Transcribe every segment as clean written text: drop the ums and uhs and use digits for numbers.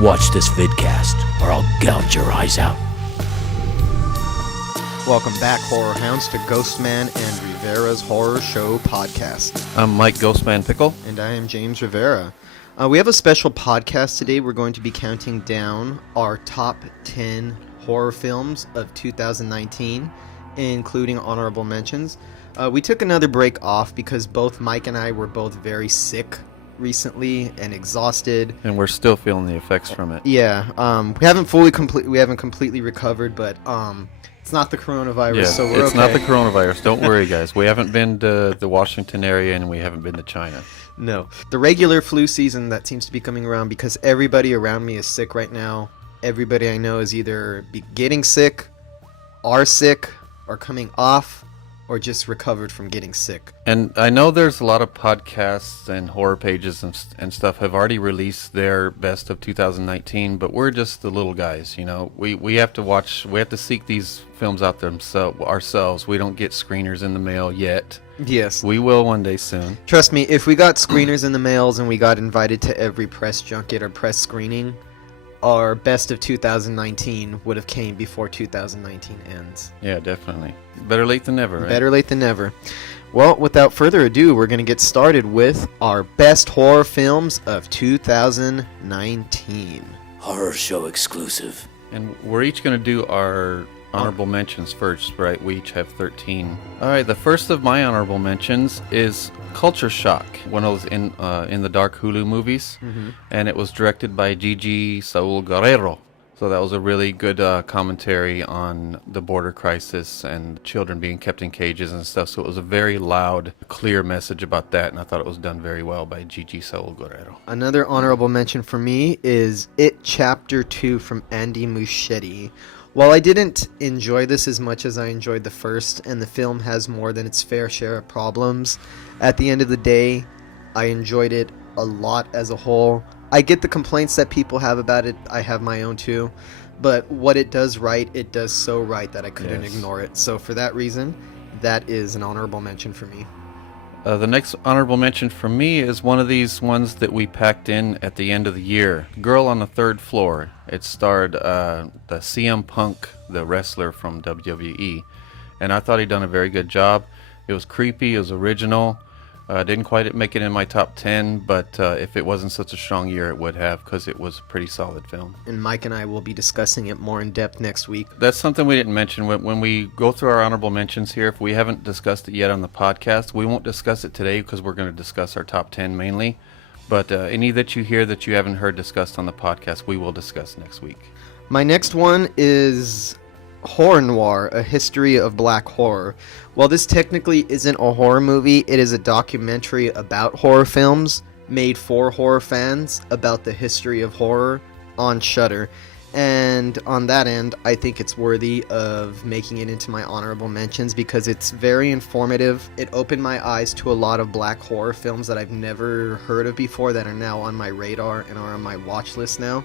Watch this vidcast, or I'll gouge your eyes out. Welcome back, Horror Hounds, to Ghostman and Rivera's Horror Show podcast. I'm Mike Ghostman Pickle. And I am James Rivera. We have a special podcast today. We're going to be counting down our top 10 horror films of 2019, including honorable mentions. We took another break off because both Mike and I were both very sick recently and exhausted, And we're still feeling the effects from it. Yeah, we haven't completely recovered, but it's not the coronavirus, Yeah, so we're it's okay. not the coronavirus. Don't worry, guys. We haven't been to the Washington area, and we haven't been to China. No, the regular flu season that seems to be coming around, because everybody around me is sick right now. Everybody I know is either getting sick, are sick, or coming off, or just recovered from getting sick. And I know there's a lot of podcasts and horror pages and stuff have already released their best of 2019, but we're just the little guys, you know. We have to seek these films out ourselves. We don't get screeners in the mail yet. Yes. We will one day soon. Trust me, if we got screeners in the mails and we got invited to every press junket or press screening, our best of 2019 would have came before 2019 ends. Yeah, definitely. Better late than never, right? Better late than never. Well, without further ado, we're going to get started with our best horror films of 2019. Horror show exclusive. And we're each going to do our honorable mentions first, right? We each have 13. All right, the first of my honorable mentions is Culture Shock, one of those in the dark Hulu movies, and it was directed by Gigi Saul Guerrero. So that was a really good commentary on the border crisis and children being kept in cages and stuff. So it was a very loud, clear message about that, and I thought it was done very well by Gigi Saul Guerrero. Another honorable mention for me is It Chapter 2 from Andy Muschietti. While I didn't enjoy this as much as I enjoyed the first, and the film has more than its fair share of problems, at the end of the day, I enjoyed it a lot as a whole. I get the complaints that people have about it. I have my own too. But what it does right, it does so right that I couldn't ignore it. So for that reason, that is an honorable mention for me. The next honorable mention for me is one of these ones that we packed in at the end of the year. Girl on the Third Floor. It starred the CM Punk, the wrestler from WWE. And I thought he'd done a very good job. It was creepy, it was original. Didn't quite make it in my top 10, but if it wasn't such a strong year, it would have, because it was a pretty solid film. And Mike and I will be discussing it more in depth next week. That's something we didn't mention. When we go through our honorable mentions here, if we haven't discussed it yet on the podcast, we won't discuss it today because we're going to discuss our top 10 mainly. But any that you hear that you haven't heard discussed on the podcast, we will discuss next week. My next one is Horror Noir, A History of Black Horror. While this technically isn't a horror movie, it is a documentary about horror films made for horror fans about the history of horror on Shudder. And on that end, I think it's worthy of making it into my honorable mentions because it's very informative. It opened my eyes to a lot of black horror films that I've never heard of before that are now on my radar and are on my watch list now.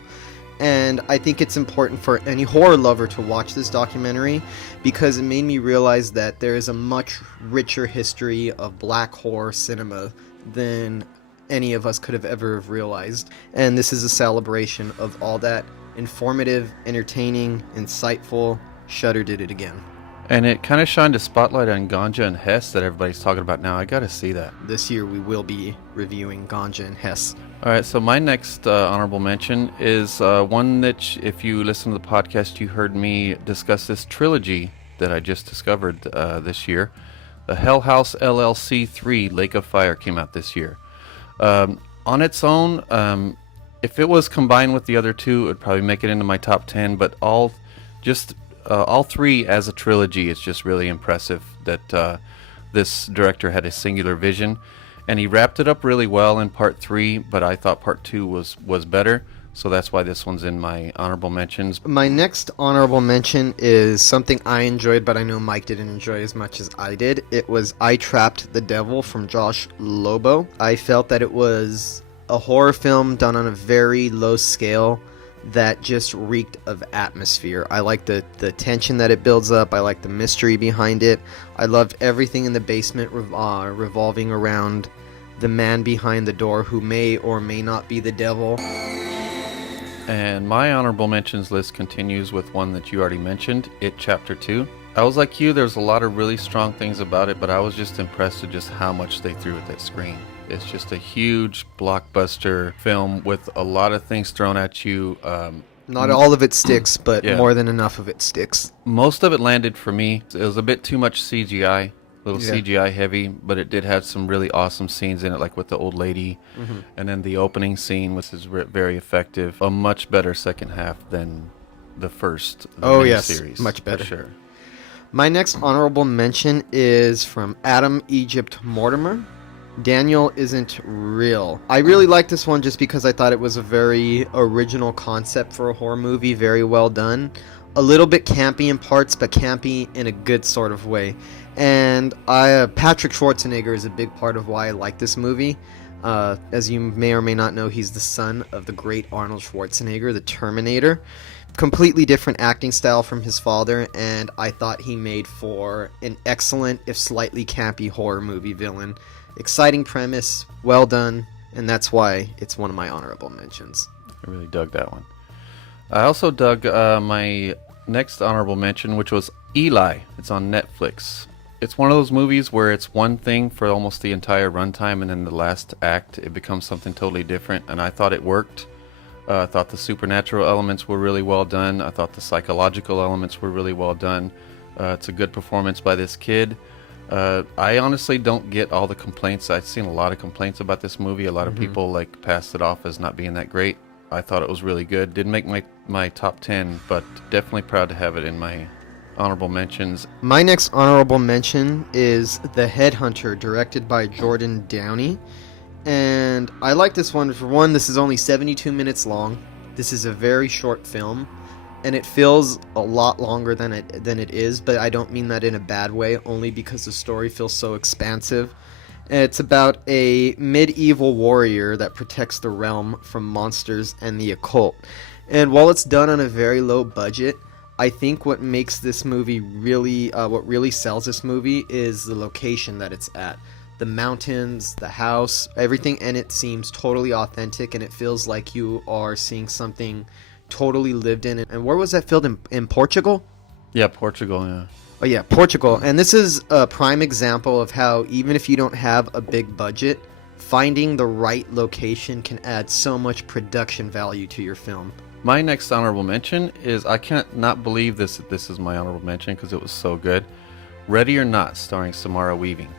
And I think it's important for any horror lover to watch this documentary because it made me realize that there is a much richer history of black horror cinema than any of us could have ever realized. And this is a celebration of all that. Informative, entertaining, insightful. Shudder did it again. And it kind of shined a spotlight on Ganja and Hess that everybody's talking about now. I got to see that. This year we will be reviewing Ganja and Hess. All right, so my next honorable mention is one that if you listen to the podcast, you heard me discuss this trilogy that I just discovered this year. The Hell House LLC 3 Lake of Fire came out this year. On its own, if it was combined with the other two, it would probably make it into my top 10, but all three as a trilogy, it's just really impressive that this director had a singular vision. And he wrapped it up really well in part 3, but I thought part 2 was better. So that's why this one's in my honorable mentions. My next honorable mention is something I enjoyed, but I know Mike didn't enjoy as much as I did. It was I Trapped the Devil from Josh Lobo. I felt that it was a horror film done on a very low scale that just reeked of atmosphere. I like the tension that it builds up. I like the mystery behind it. I loved everything in the basement revolving around the man behind the door who may or may not be the devil. And my honorable mentions list continues with one that you already mentioned, It Chapter 2. I was like you, there's a lot of really strong things about it, but I was just impressed with just how much they threw at that screen. It's just a huge blockbuster film with a lot of things thrown at you. Not all of it sticks, but Yeah. more than enough of it sticks. Most of it landed for me. It was a bit too much CGI, a little Yeah. CGI heavy, but it did have some really awesome scenes in it, like with the old lady. And then the opening scene, which is very effective. A much better second half than the first Oh, yes. series. Much better. For sure. My next honorable mention is from Adam Egypt Mortimer. Daniel Isn't Real. I really like this one just because I thought it was a very original concept for a horror movie, very well done. A little bit campy in parts, but campy in a good sort of way. And Patrick Schwarzenegger is a big part of why I like this movie. As you may or may not know, he's the son of the great Arnold Schwarzenegger, the Terminator. Completely different acting style from his father, and I thought he made for an excellent, if slightly campy, horror movie villain. Exciting premise, well done, and that's why it's one of my honorable mentions. I really dug that one. I also dug my next honorable mention, which was Eli. It's on Netflix. It's one of those movies where it's one thing for almost the entire runtime, and then the last act, it becomes something totally different, and I thought it worked. I thought the supernatural elements were really well done. I thought the psychological elements were really well done. It's a good performance by this kid. I honestly don't get all the complaints. I've seen a lot of complaints about this movie. A lot of people like passed it off as not being that great. I thought it was really good. Didn't make my top 10, but definitely proud to have it in my honorable mentions. My next honorable mention is The Headhunter, directed by Jordan Downey. And I like this one. For one, this is only 72 minutes long. This is a very short film, and it feels a lot longer than it is, but I don't mean that in a bad way, only because the story feels so expansive. It's about a medieval warrior that protects the realm from monsters and the occult. And while it's done on a very low budget, I think what makes this movie what really sells this movie is the location that it's at. The mountains, the house, everything in it seems totally authentic, and it feels like you are seeing something totally lived in. And where was that filmed? In Portugal? Yeah, Portugal, yeah. Oh yeah, Portugal. And this is a prime example of how even if you don't have a big budget, finding the right location can add so much production value to your film. My next honorable mention is, I can't not believe this is my honorable mention because it was so good. Ready or Not, starring Samara Weaving.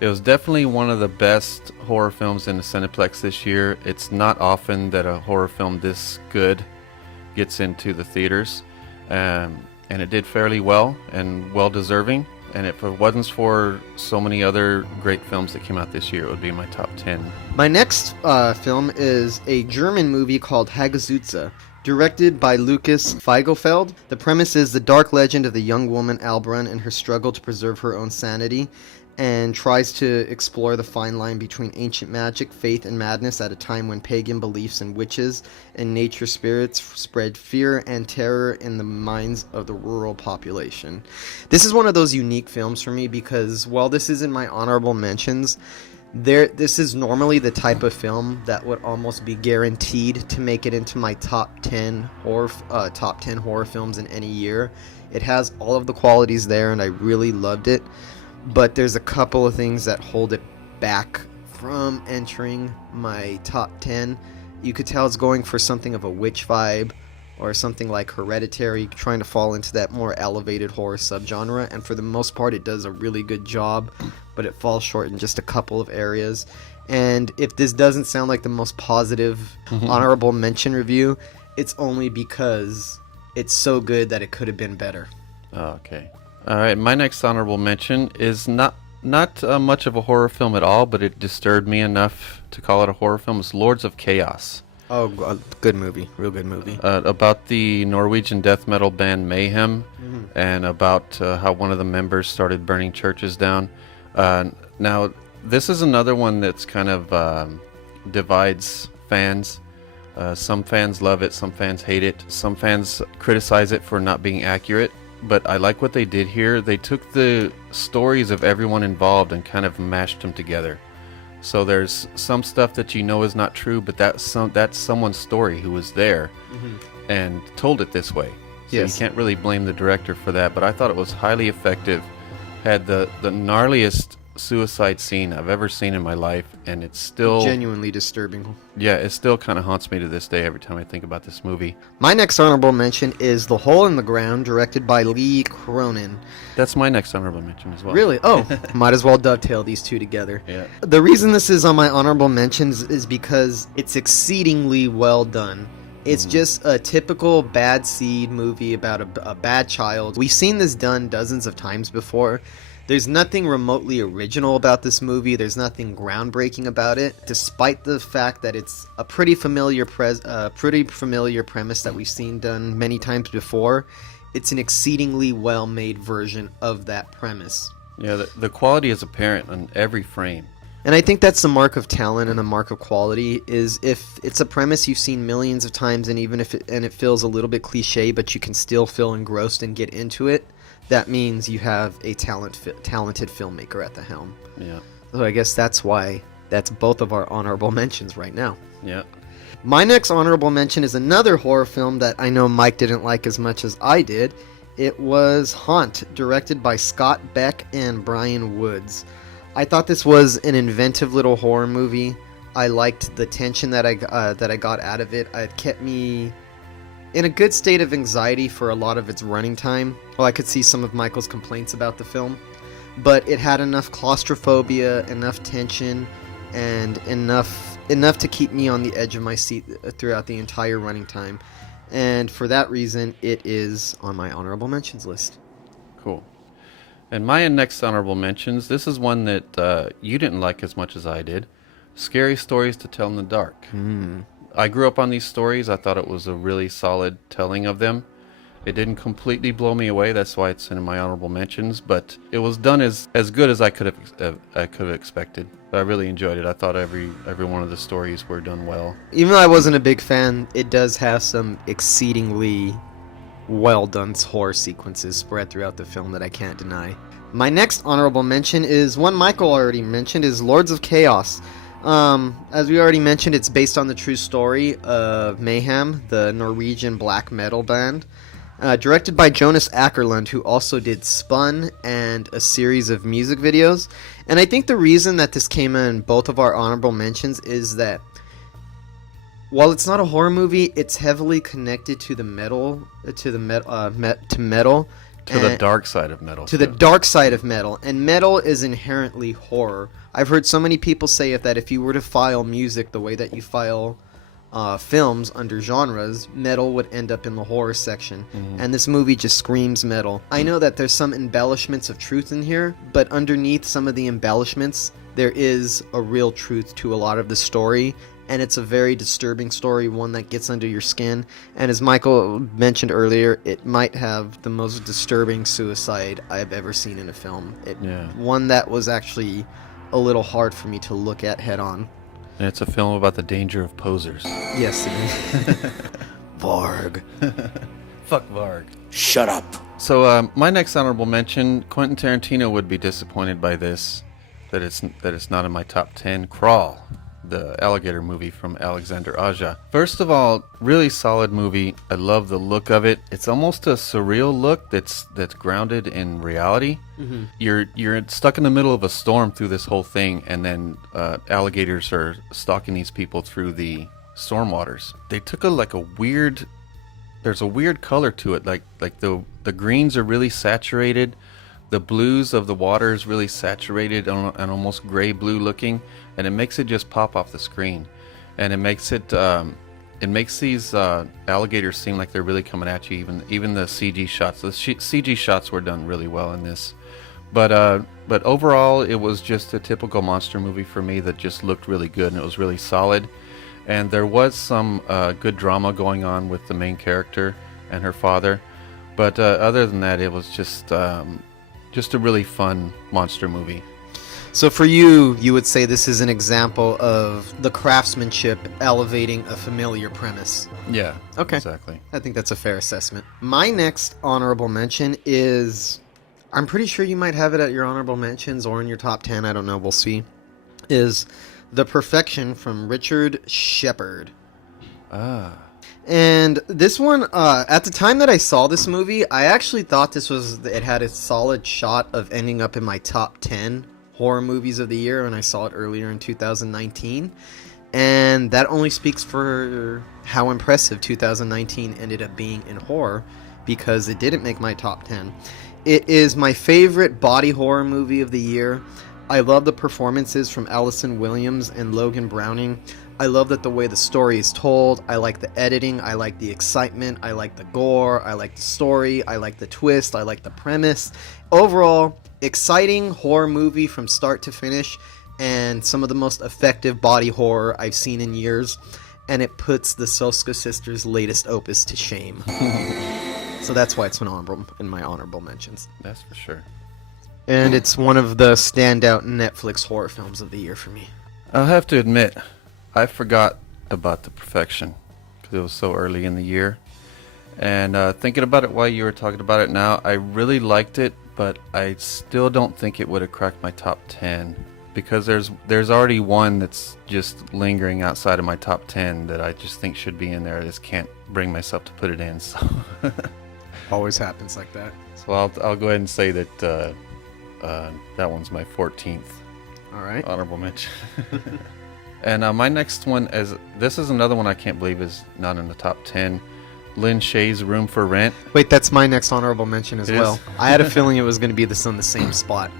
It was definitely one of the best horror films in the Cineplex this year. It's not often that a horror film this good gets into the theaters. And it did fairly well and well deserving. And if it wasn't for so many other great films that came out this year, it would be my top 10. My next film is a German movie called Hagezutza, directed by Lucas Feigelfeld. The premise is the dark legend of the young woman Albrun and her struggle to preserve her own sanity, and tries to explore the fine line between ancient magic, faith, and madness at a time when pagan beliefs in witches and nature spirits spread fear and terror in the minds of the rural population. This is one of those unique films for me because while this is in my honorable mentions, this is normally the type of film that would almost be guaranteed to make it into my top 10 horror films in any year. It has all of the qualities there, and I really loved it. But there's a couple of things that hold it back from entering my top 10. You could tell it's going for something of a witch vibe or something like Hereditary, trying to fall into that more elevated horror subgenre. And for the most part, it does a really good job, but it falls short in just a couple of areas. And if this doesn't sound like the most positive honorable mention review, it's only because it's so good that it could have been better. Oh, okay. All right, my next honorable mention is not much of a horror film at all, but it disturbed me enough to call it a horror film. It's Lords of Chaos. Oh, good movie. Real good movie. About the Norwegian death metal band Mayhem, and about how one of the members started burning churches down. Now, this is another one that's kind of divides fans. Some fans love it, some fans hate it. Some fans criticize it for not being accurate. But I like what they did here. They took the stories of everyone involved and kind of mashed them together. So there's some stuff that you know is not true, but that's someone's story who was there and told it this way. So Yes. you can't really blame the director for that, but I thought it was highly effective. Had the gnarliest suicide scene I've ever seen in my life, and it's still Genuinely disturbing. yeah, it still kind of haunts me to this day every time I think about this movie. My next honorable mention is The Hole in the Ground, directed by Lee Cronin. That's my next honorable mention as well. Really? Oh, might as well dovetail these two together. Yeah. The reason this is on my honorable mentions is because it's exceedingly well done. It's just a typical bad seed movie about a bad child. We've seen this done dozens of times before. There's nothing remotely original about this movie. There's nothing groundbreaking about it, despite the fact that it's a pretty familiar premise that we've seen done many times before. It's an exceedingly well-made version of that premise. Yeah, the quality is apparent on every frame. And I think that's the mark of talent and a mark of quality, is if it's a premise you've seen millions of times, and even if it feels a little bit cliche, but you can still feel engrossed and get into it, that means you have a talented filmmaker at the helm. Yeah. So I guess that's why that's both of our honorable mentions right now. Yeah. My next honorable mention is another horror film that I know Mike didn't like as much as I did. It was Haunt, directed by Scott Beck and Brian Woods. I thought this was an inventive little horror movie. I liked the tension that I got out of it. It kept me in a good state of anxiety for a lot of its running time. Well, I could see some of Michael's complaints about the film, but it had enough claustrophobia, enough tension, and enough to keep me on the edge of my seat throughout the entire running time. And for that reason, it is on my honorable mentions list. Cool. And my next honorable mentions, this is one that you didn't like as much as I did. Scary Stories to Tell in the Dark. I grew up on these stories. I thought it was a really solid telling of them. It didn't completely blow me away. That's why it's in my honorable mentions. But it was done as good as I could have expected. But I really enjoyed it. I thought every one of the stories were done well. Even though I wasn't a big fan, it does have some exceedingly well done horror sequences spread throughout the film that I can't deny. My next honorable mention is one Michael already mentioned, is Lords of Chaos. As we already mentioned, it's based on the true story of Mayhem, the Norwegian black metal band. Directed by Jonas Åkerlund, who also did Spun and a series of music videos. And I think the reason that this came in both of our honorable mentions is that while it's not a horror movie, it's heavily connected to the metal, to metal. To the dark side of metal. To the dark side of metal. And metal is inherently horror. I've heard so many people say that if you were to file music the way that you file films under genres, metal would end up in the horror section. And this movie just screams metal. I know that there's some embellishments of truth in here, but underneath some of the embellishments, there is a real truth to a lot of the story. And it's a very disturbing story, one that gets under your skin. And as Michael mentioned earlier, it might have the most disturbing suicide I've ever seen in a film. One that was actually a little hard for me to look at head on. And it's a film about the danger of posers. Yes, it is. Varg. Fuck Varg. Shut up. So my next honorable mention, Quentin Tarantino would be disappointed by this, that it's not in my top 10. Crawl, the alligator movie from Alexander Aja. First of all, really solid movie. I love the look of it. It's almost a surreal look that's grounded in reality. You're stuck in the middle of a storm through this whole thing, and then alligators are stalking these people through the storm waters. They took there's a weird color to it, like the greens are really saturated. The blues of the water is really saturated and almost gray blue looking, and it makes it just pop off the screen, and it makes these alligators seem like they're really coming at you. Even the CG shots, CG shots were done really well in this, but overall it was just a typical monster movie for me that just looked really good, and it was really solid, and there was some good drama going on with the main character and her father, but other than that, it was just a really fun monster movie. So for you would say this is an example of the craftsmanship elevating a familiar premise. Yeah. Okay. Exactly. I think that's a fair assessment. My next honorable mention is, I'm pretty sure you might have it at your honorable mentions or in your top 10, I don't know, we'll see, is The Perfection from Richard Shepard. Ah. And this one, at the time that I saw this movie, I actually thought it had a solid shot of ending up in my top 10 horror movies of the year when I saw it earlier in 2019. And that only speaks for how impressive 2019 ended up being in horror, because it didn't make my top 10. It is my favorite body horror movie of the year. I love the performances from Allison Williams and Logan Browning. I love that the way the story is told. I like the editing. I like the excitement. I like the gore. I like the story. I like the twist. I like the premise. Overall, exciting horror movie from start to finish, and some of the most effective body horror I've seen in years. And it puts the Soska sisters' latest opus to shame. So that's why it's in my honorable mentions. That's for sure. And it's one of the standout Netflix horror films of the year for me. I'll have to admit, I forgot about The Perfection because it was so early in the year. And thinking about it while you were talking about it now, I really liked it, but I still don't think it would have cracked my top 10 because there's already one that's just lingering outside of my top 10 that I just think should be in there. I just can't bring myself to put it in. So Always happens like that. So I'll go ahead and say that that one's my 14th. All right. Honorable mention. And my next one this is another one I can't believe is not in the top 10. Lynn Shaye's Room for Rent. Wait, that's my next honorable mention as It well. is? I had a feeling it was going to be on the same spot.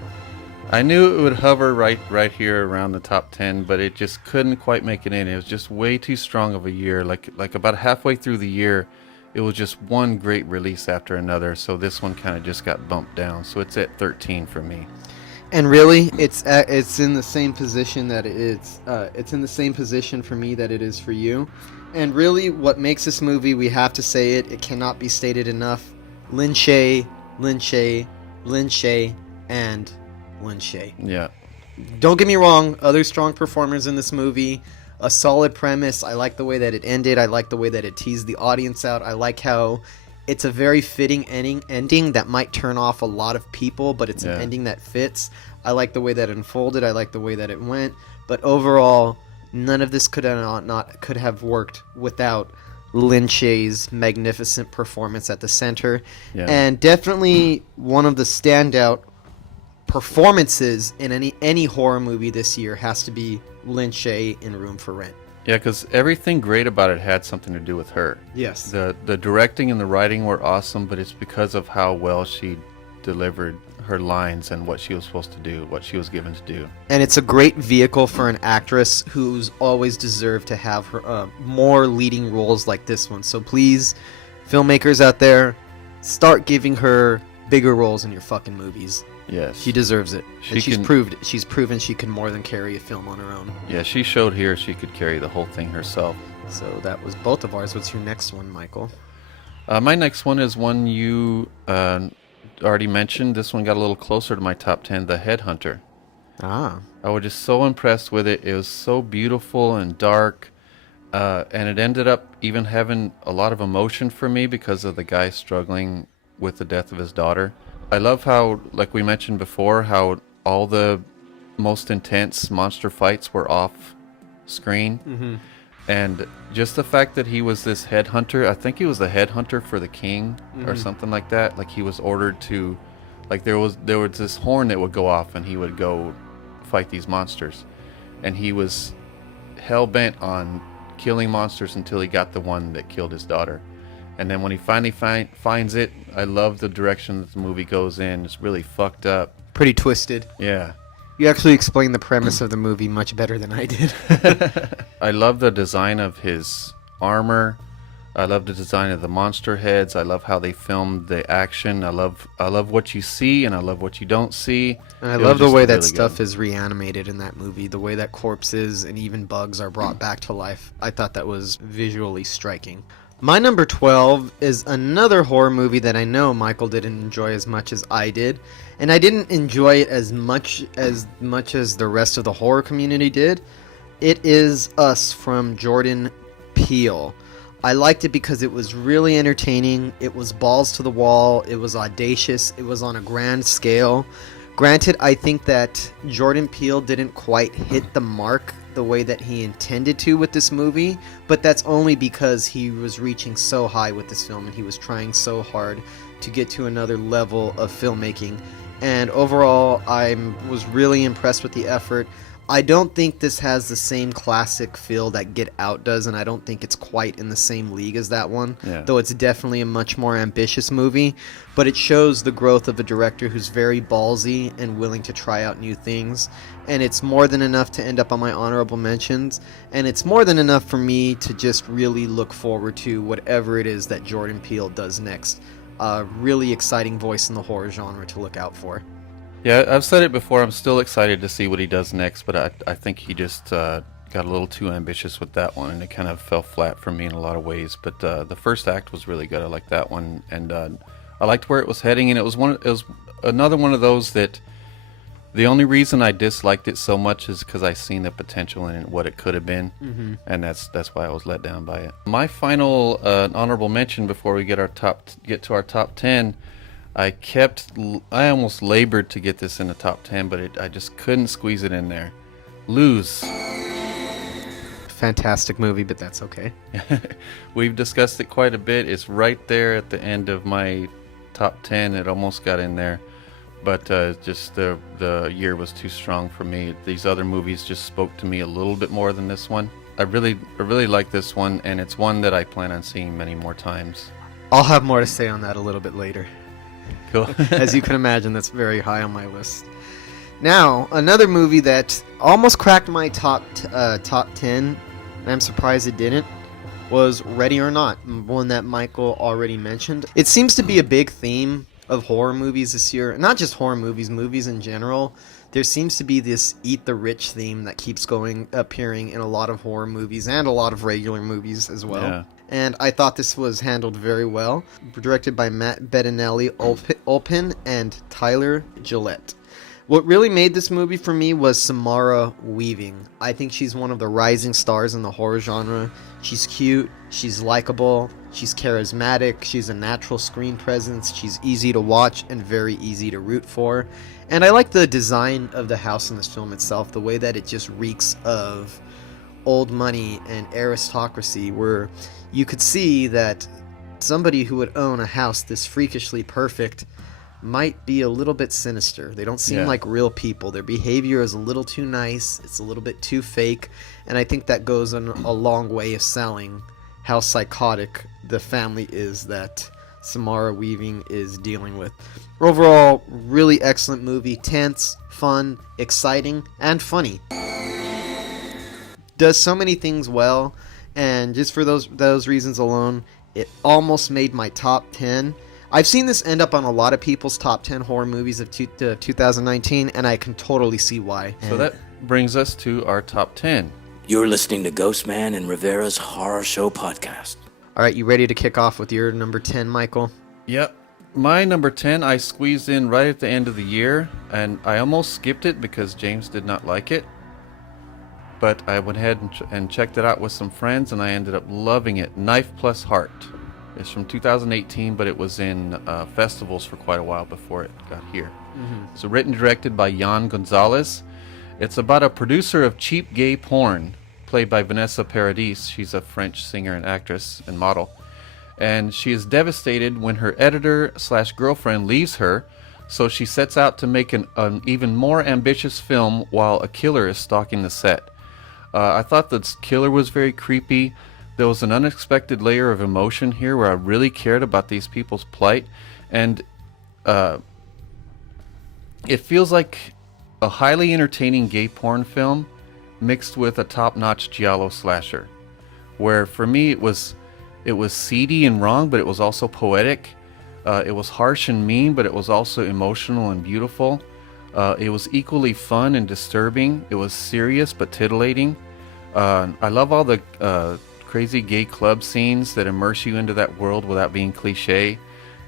I knew it would hover right here around the top 10, but it just couldn't quite make it in. It was just way too strong of a year. Like about halfway through the year, it was just one great release after another. So this one kind of just got bumped down. So it's at 13 for me. And really, it's in the same position that it's in the same position for me that it is for you. And really, what makes this movie, we have to say it. It cannot be stated enough. Lynn Shaye, Lynn Shaye, Lynn Shaye, and Lynn Shaye. Yeah. Don't get me wrong, other strong performers in this movie, a solid premise. I like the way that it ended. I like the way that it teased the audience out. I like how it's a very fitting ending that might turn off a lot of people, but it's an ending that fits. I like the way that it unfolded. I like the way that it went. But overall, none of this could have worked without Lynn Shaye's magnificent performance at the center. Yeah. And definitely one of the standout performances in any horror movie this year has to be Lynn Shaye in Room for Rent. Yeah, because everything great about it had something to do with her. Yes. The directing and the writing were awesome, but it's because of how well she delivered her lines and what she was supposed to do, what she was given to do. And it's a great vehicle for an actress who's always deserved to have her more leading roles like this one. So please, filmmakers out there, start giving her bigger roles in your fucking movies. Yes. She deserves it. She's can- proven she can more than carry a film on her own. Yeah, she showed here she could carry the whole thing herself. So that was both of ours. What's your next one, Michael? My next one is one you already mentioned. This one got a little closer to my top 10, The Headhunter. Ah. I was just so impressed with it. It was so beautiful and dark. And it ended up even having a lot of emotion for me because of the guy struggling with the death of his daughter. I love how, like we mentioned before, how all the most intense monster fights were off screen. Mm-hmm. And just the fact that he was this headhunter, I think he was the headhunter for the king or something like that. Like he was ordered to, like there was this horn that would go off and he would go fight these monsters. And he was hell-bent on killing monsters until he got the one that killed his daughter. And then when he finally finds it, I love the direction that the movie goes in. It's really fucked up. Pretty twisted. Yeah. You actually explained the premise of the movie much better than I did. I love the design of his armor. I love the design of the monster heads. I love how they filmed the action. I love what you see and I love what you don't see. And I love the way that stuff is reanimated in that movie. The way that corpses and even bugs are brought back to life. I thought that was visually striking. My number 12 is another horror movie that I know Michael didn't enjoy as much as I did. And I didn't enjoy it as much as the rest of the horror community did. It is Us from Jordan Peele. I liked it because it was really entertaining. It was balls to the wall. It was audacious. It was on a grand scale. Granted, I think that Jordan Peele didn't quite hit the mark the way that he intended to with this movie, but that's only because he was reaching so high with this film and he was trying so hard to get to another level of filmmaking. And overall, I was really impressed with the effort. I don't think this has the same classic feel that Get Out does, and I don't think it's quite in the same league as that one, though it's definitely a much more ambitious movie. But it shows the growth of a director who's very ballsy and willing to try out new things. And it's more than enough to end up on my honorable mentions, and it's more than enough for me to just really look forward to whatever it is that Jordan Peele does next. A really exciting voice in the horror genre to look out for. Yeah, I've said it before. I'm still excited to see what he does next, but I think he just got a little too ambitious with that one, and it kind of fell flat for me in a lot of ways. But the first act was really good. I liked that one, and I liked where it was heading. And it was another one of those that the only reason I disliked it so much is because I seen the potential in it, what it could have been, and that's why I was let down by it. My final honorable mention before we get to our top 10. I almost labored to get this in the top 10, but I just couldn't squeeze it in there. Lose. Fantastic movie, but that's okay. We've discussed it quite a bit. It's right there at the end of my top 10. It almost got in there, but just the year was too strong for me. These other movies just spoke to me a little bit more than this one. I really like this one, and it's one that I plan on seeing many more times. I'll have more to say on that a little bit later. Cool. As you can imagine, that's very high on my list. Now, another movie that almost cracked my top 10, and I'm surprised it didn't, was Ready or Not, one that Michael already mentioned. It seems to be a big theme of horror movies this year. Not just horror movies, movies in general. There seems to be this eat the rich theme that keeps appearing in a lot of horror movies and a lot of regular movies as well. Yeah. And I thought this was handled very well. Directed by Matt Bettinelli-Olpin and Tyler Gillette. What really made this movie for me was Samara Weaving. I think she's one of the rising stars in the horror genre. She's cute, she's likable, she's charismatic, she's a natural screen presence, she's easy to watch and very easy to root for. And I like the design of the house in this film itself, the way that it just reeks of old money and aristocracy, where you could see that somebody who would own a house this freakishly perfect might be a little bit sinister. They don't seem like real people. Their behavior is a little too nice. It's a little bit too fake. And I think that goes a long way of selling how psychotic the family is that Samara Weaving is dealing with. Overall, really excellent movie. Tense, fun, exciting, and funny. Does so many things well, and just for those reasons alone, it almost made my top 10. I've seen this end up on a lot of people's top 10 horror movies of 2019, and I can totally see why. So that brings us to our top 10. You're listening to Ghostman and Rivera's Horror Show Podcast. All right, you ready to kick off with your number 10, Michael? Yep. My number 10 I squeezed in right at the end of the year, and I almost skipped it because James did not like it. But I went ahead and checked it out with some friends, and I ended up loving it. Knife Plus Heart. It's from 2018, but it was in festivals for quite a while before it got here. It's written and directed by Jan Gonzalez. It's about a producer of cheap gay porn, played by Vanessa Paradis. She's a French singer and actress and model. And she is devastated when her editor/girlfriend leaves her, so she sets out to make an even more ambitious film while a killer is stalking the set. I thought the killer was very creepy. There was an unexpected layer of emotion here where I really cared about these people's plight. And it feels like a highly entertaining gay porn film mixed with a top-notch giallo slasher. Where for me it was seedy and wrong, but it was also poetic. It was harsh and mean, but it was also emotional and beautiful. It was equally fun and disturbing. It was serious but titillating. I love all the crazy gay club scenes that immerse you into that world without being cliche.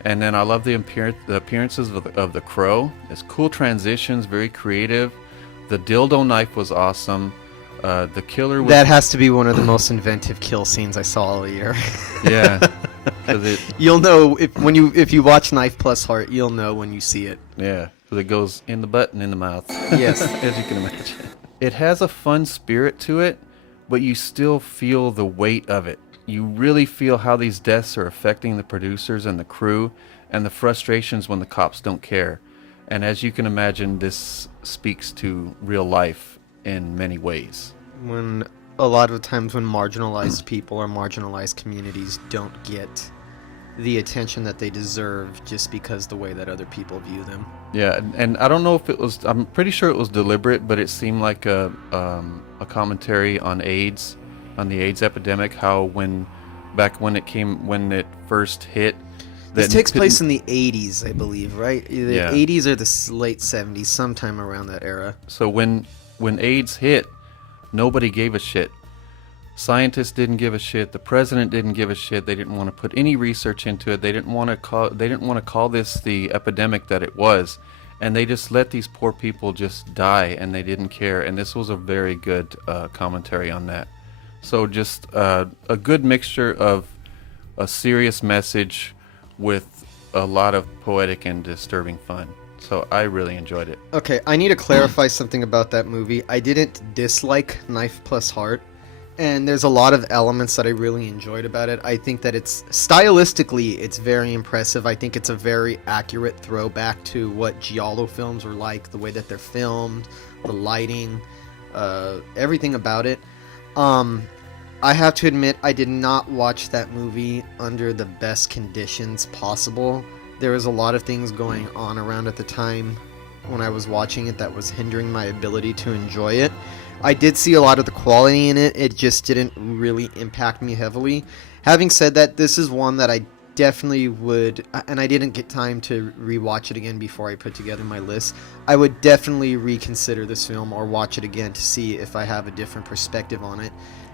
And then I love the appearances of the crow. It's cool transitions, very creative. The dildo knife was awesome. The killer was... That has to be one of the most inventive kill scenes I saw all year. Yeah. You'll know if you watch Knife Plus Heart, you'll know when you see it. Yeah, because it goes in the butt and in the mouth. Yes. As you can imagine. It has a fun spirit to it, but you still feel the weight of it. You really feel how these deaths are affecting the producers and the crew, and the frustrations when the cops don't care. And as you can imagine, this speaks to real life in many ways. When a lot of times when marginalized people or marginalized communities don't get the attention that they deserve just because the way that other people view them. Yeah, and I don't know if it was, I'm pretty sure it was deliberate, but it seemed like a commentary on AIDS, on the AIDS epidemic, how when it first hit. This takes place in the 80s, I believe, right? The Yeah. 80s or the late 70s, sometime around that era. So when AIDS hit, nobody gave a shit. Scientists didn't give a shit. The president didn't give a shit. They didn't want to put any research into it. They didn't want to call this the epidemic that it was, and they just let these poor people just die, and they didn't care. And this was a very good commentary on that. So just a good mixture of a serious message with a lot of poetic and disturbing fun. So I really enjoyed it. Okay, I need to clarify something about that movie. I didn't dislike Knife Plus Heart, and there's a lot of elements that I really enjoyed about it. I think that it's stylistically, it's very impressive. I think it's a very accurate throwback to what giallo films were like, the way that they're filmed, the lighting, everything about it. I have to admit, I did not watch that movie under the best conditions possible. There was a lot of things going on around at the time when I was watching it that was hindering my ability to enjoy it. I did see a lot of the quality in it. It just didn't really impact me heavily. Having said that, this is one that I definitely would, and I didn't get time to rewatch it again before I put together my list. I would definitely reconsider this film or watch it again to see if I have a different perspective on it.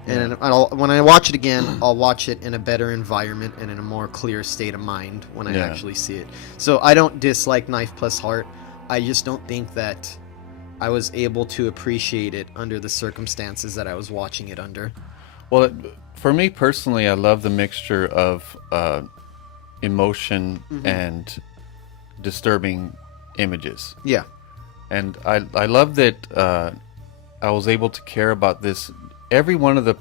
And when I watch it again, I'll watch it in a better environment and in a more clear state of mind when I actually see it. So I don't dislike Knife Plus Heart. I just don't think that I was able to appreciate it under the circumstances that I was watching it under. Well, for me personally, I love the mixture of emotion and disturbing images. Yeah. And I love that I was able to care about this. Every one of the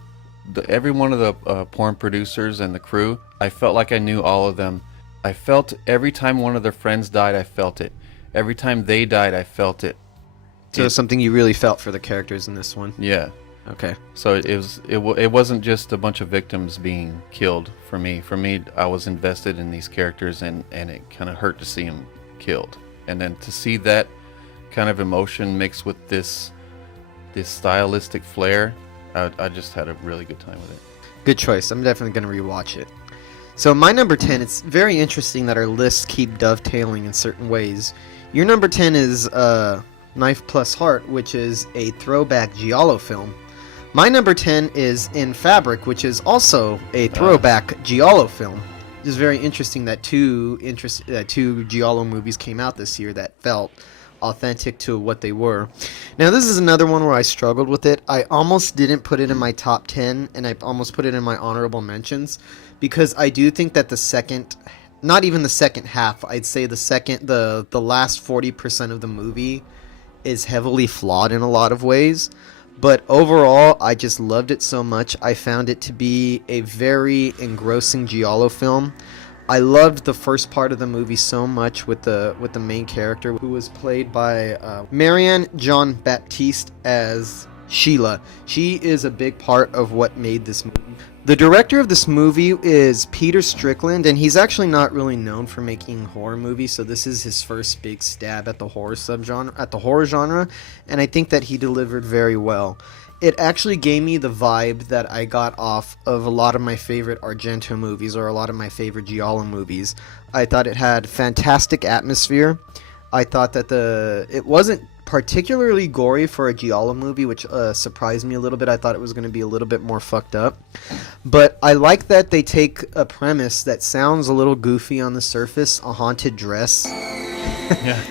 porn producers and the crew, I felt like I knew all of them. I felt every time one of their friends died, I felt it. Every time they died, I felt it. So it's something you really felt for the characters in this one. Yeah. Okay. So it wasn't just a bunch of victims being killed for me. For me, I was invested in these characters, and it kind of hurt to see them killed. And then to see that kind of emotion mixed with this stylistic flair, I just had a really good time with it. Good choice. I'm definitely going to rewatch it. So my number 10, it's very interesting that our lists keep dovetailing in certain ways. Your number 10 is Knife Plus Heart, which is a throwback giallo film. My number 10 is In Fabric, which is also a throwback giallo film. It's very interesting that two giallo movies came out this year that felt authentic to what they were. Now this is another one where I struggled with it. I almost didn't put it in my top 10, and I almost put it in my honorable mentions, because I do think that not even the second half, I'd say the last 40% of the movie is heavily flawed in a lot of ways. But overall, I just loved it so much. I found it to be a very engrossing giallo film. I loved the first part of the movie so much with the main character, who was played by Marianne Jean-Baptiste as Sheila. She is a big part of what made this movie. The director of this movie is Peter Strickland, and he's actually not really known for making horror movies, so this is his first big stab at the horror genre, and I think that he delivered very well. It actually gave me the vibe that I got off of a lot of my favorite Argento movies or a lot of my favorite giallo movies. I thought it had fantastic atmosphere. I thought that it wasn't particularly gory for a giallo movie, which surprised me a little bit. I thought it was going to be a little bit more fucked up. But I like that they take a premise that sounds a little goofy on the surface, a haunted dress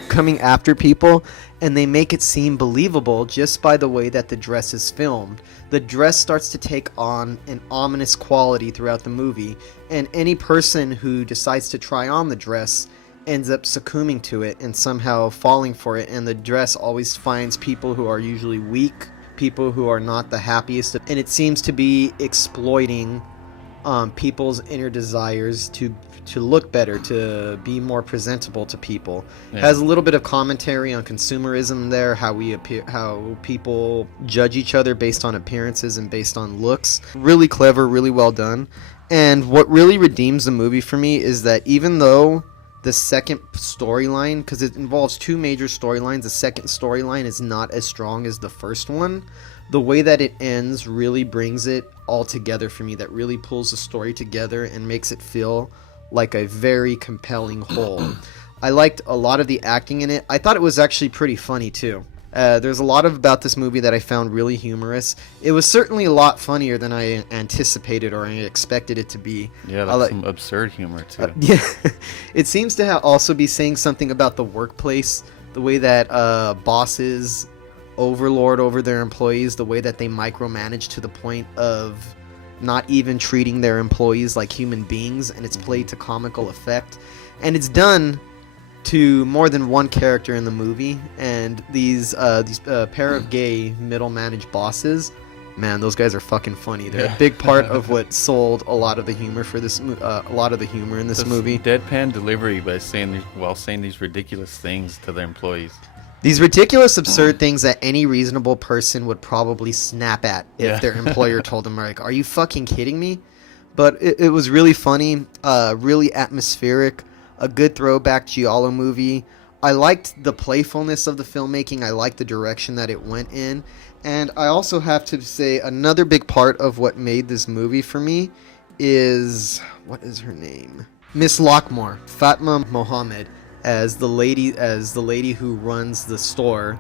coming after people, and they make it seem believable just by the way that the dress is filmed. The dress starts to take on an ominous quality throughout the movie, and any person who decides to try on the dress ends up succumbing to it and somehow falling for it, and the dress always finds people who are usually weak people who are not the happiest, and it seems to be exploiting people's inner desires to look better, to be more presentable to people. Yeah. Has a little bit of commentary on consumerism there, how we appear, how people judge each other based on appearances and based on looks. Really clever, really well done. And what really redeems the movie for me is that even though the second storyline, because it involves two major storylines, the second storyline is not as strong as the first one, the way that it ends really brings it all together for me. That really pulls the story together and makes it feel like a very compelling whole. I liked a lot of the acting in it. I thought it was actually pretty funny too. There's a lot about this movie that I found really humorous. It was certainly a lot funnier than I anticipated or I expected it to be. Yeah, that's some absurd humor too. Yeah, it seems to also be saying something about the workplace, the way that bosses overlord over their employees, the way that they micromanage to the point of not even treating their employees like human beings, and it's played to comical effect, and it's done to more than one character in the movie. And these pair of gay middle managed bosses, man, those guys are fucking funny. They're a big part of what sold a lot of the humor for this a lot of the humor in this movie. Deadpan delivery by saying these ridiculous things to their employees. These ridiculous, absurd things that any reasonable person would probably snap at if their employer told them, like, are you fucking kidding me? But it was really funny, really atmospheric, a good throwback Giallo movie. I liked the playfulness of the filmmaking. I liked the direction that it went in. And I also have to say another big part of what made this movie for me is, what is her name? Miss Lockmore, Fatma Mohammed, as the lady who runs the store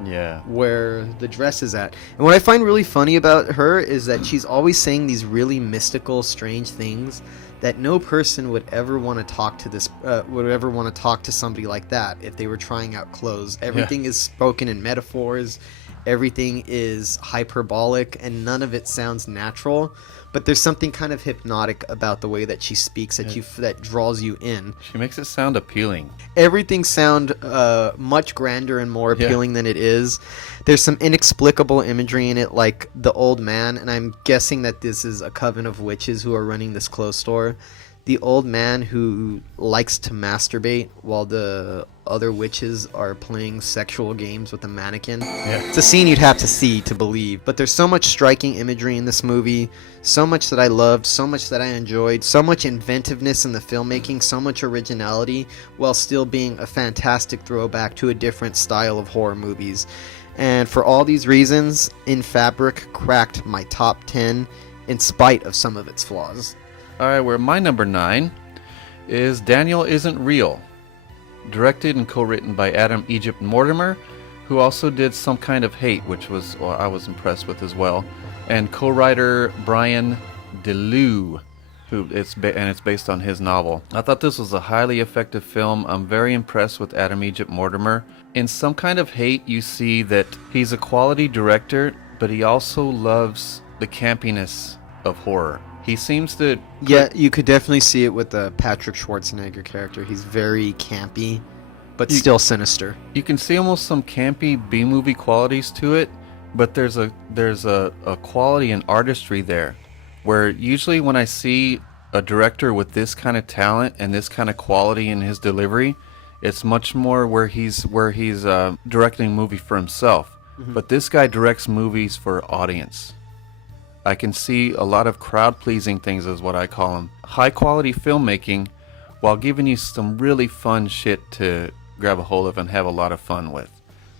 where the dress is at. And what I find really funny about her is that she's always saying these really mystical, strange things that no person would ever want to talk to somebody like that if they were trying out clothes. Everything is spoken in metaphors, everything is hyperbolic, and none of it sounds natural. But there's something kind of hypnotic about the way that she speaks that draws you in. She makes it sound appealing. Everything sound much grander and more appealing than it is. There's some inexplicable imagery in it, like the old man, and I'm guessing that this is a coven of witches who are running this clothes store. The old man who likes to masturbate while the other witches are playing sexual games with a mannequin. It's a scene you'd have to see to believe. But there's so much striking imagery in this movie, so much that I loved, so much that I enjoyed, so much inventiveness in the filmmaking, so much originality, while still being a fantastic throwback to a different style of horror movies. And for all these reasons, In Fabric cracked my top 10 in spite of some of its flaws. Alright, where my number 9 is Daniel Isn't Real. Directed and co-written by Adam Egypt Mortimer, who also did Some Kind of Hate, which I was impressed with as well. And co-writer Brian DeLue, it's based on his novel. I thought this was a highly effective film. I'm very impressed with Adam Egypt Mortimer. In Some Kind of Hate, you see that he's a quality director, but he also loves the campiness of horror. He seems to... Yeah, you could definitely see it with the Patrick Schwarzenegger character. He's very campy, but still sinister. You can see almost some campy B-movie qualities to it, but there's a quality and artistry there, where usually when I see a director with this kind of talent and this kind of quality in his delivery, it's much more where he's directing a movie for himself. Mm-hmm. But this guy directs movies for audience. I can see a lot of crowd-pleasing things, is what I call them. High-quality filmmaking while giving you some really fun shit to grab a hold of and have a lot of fun with.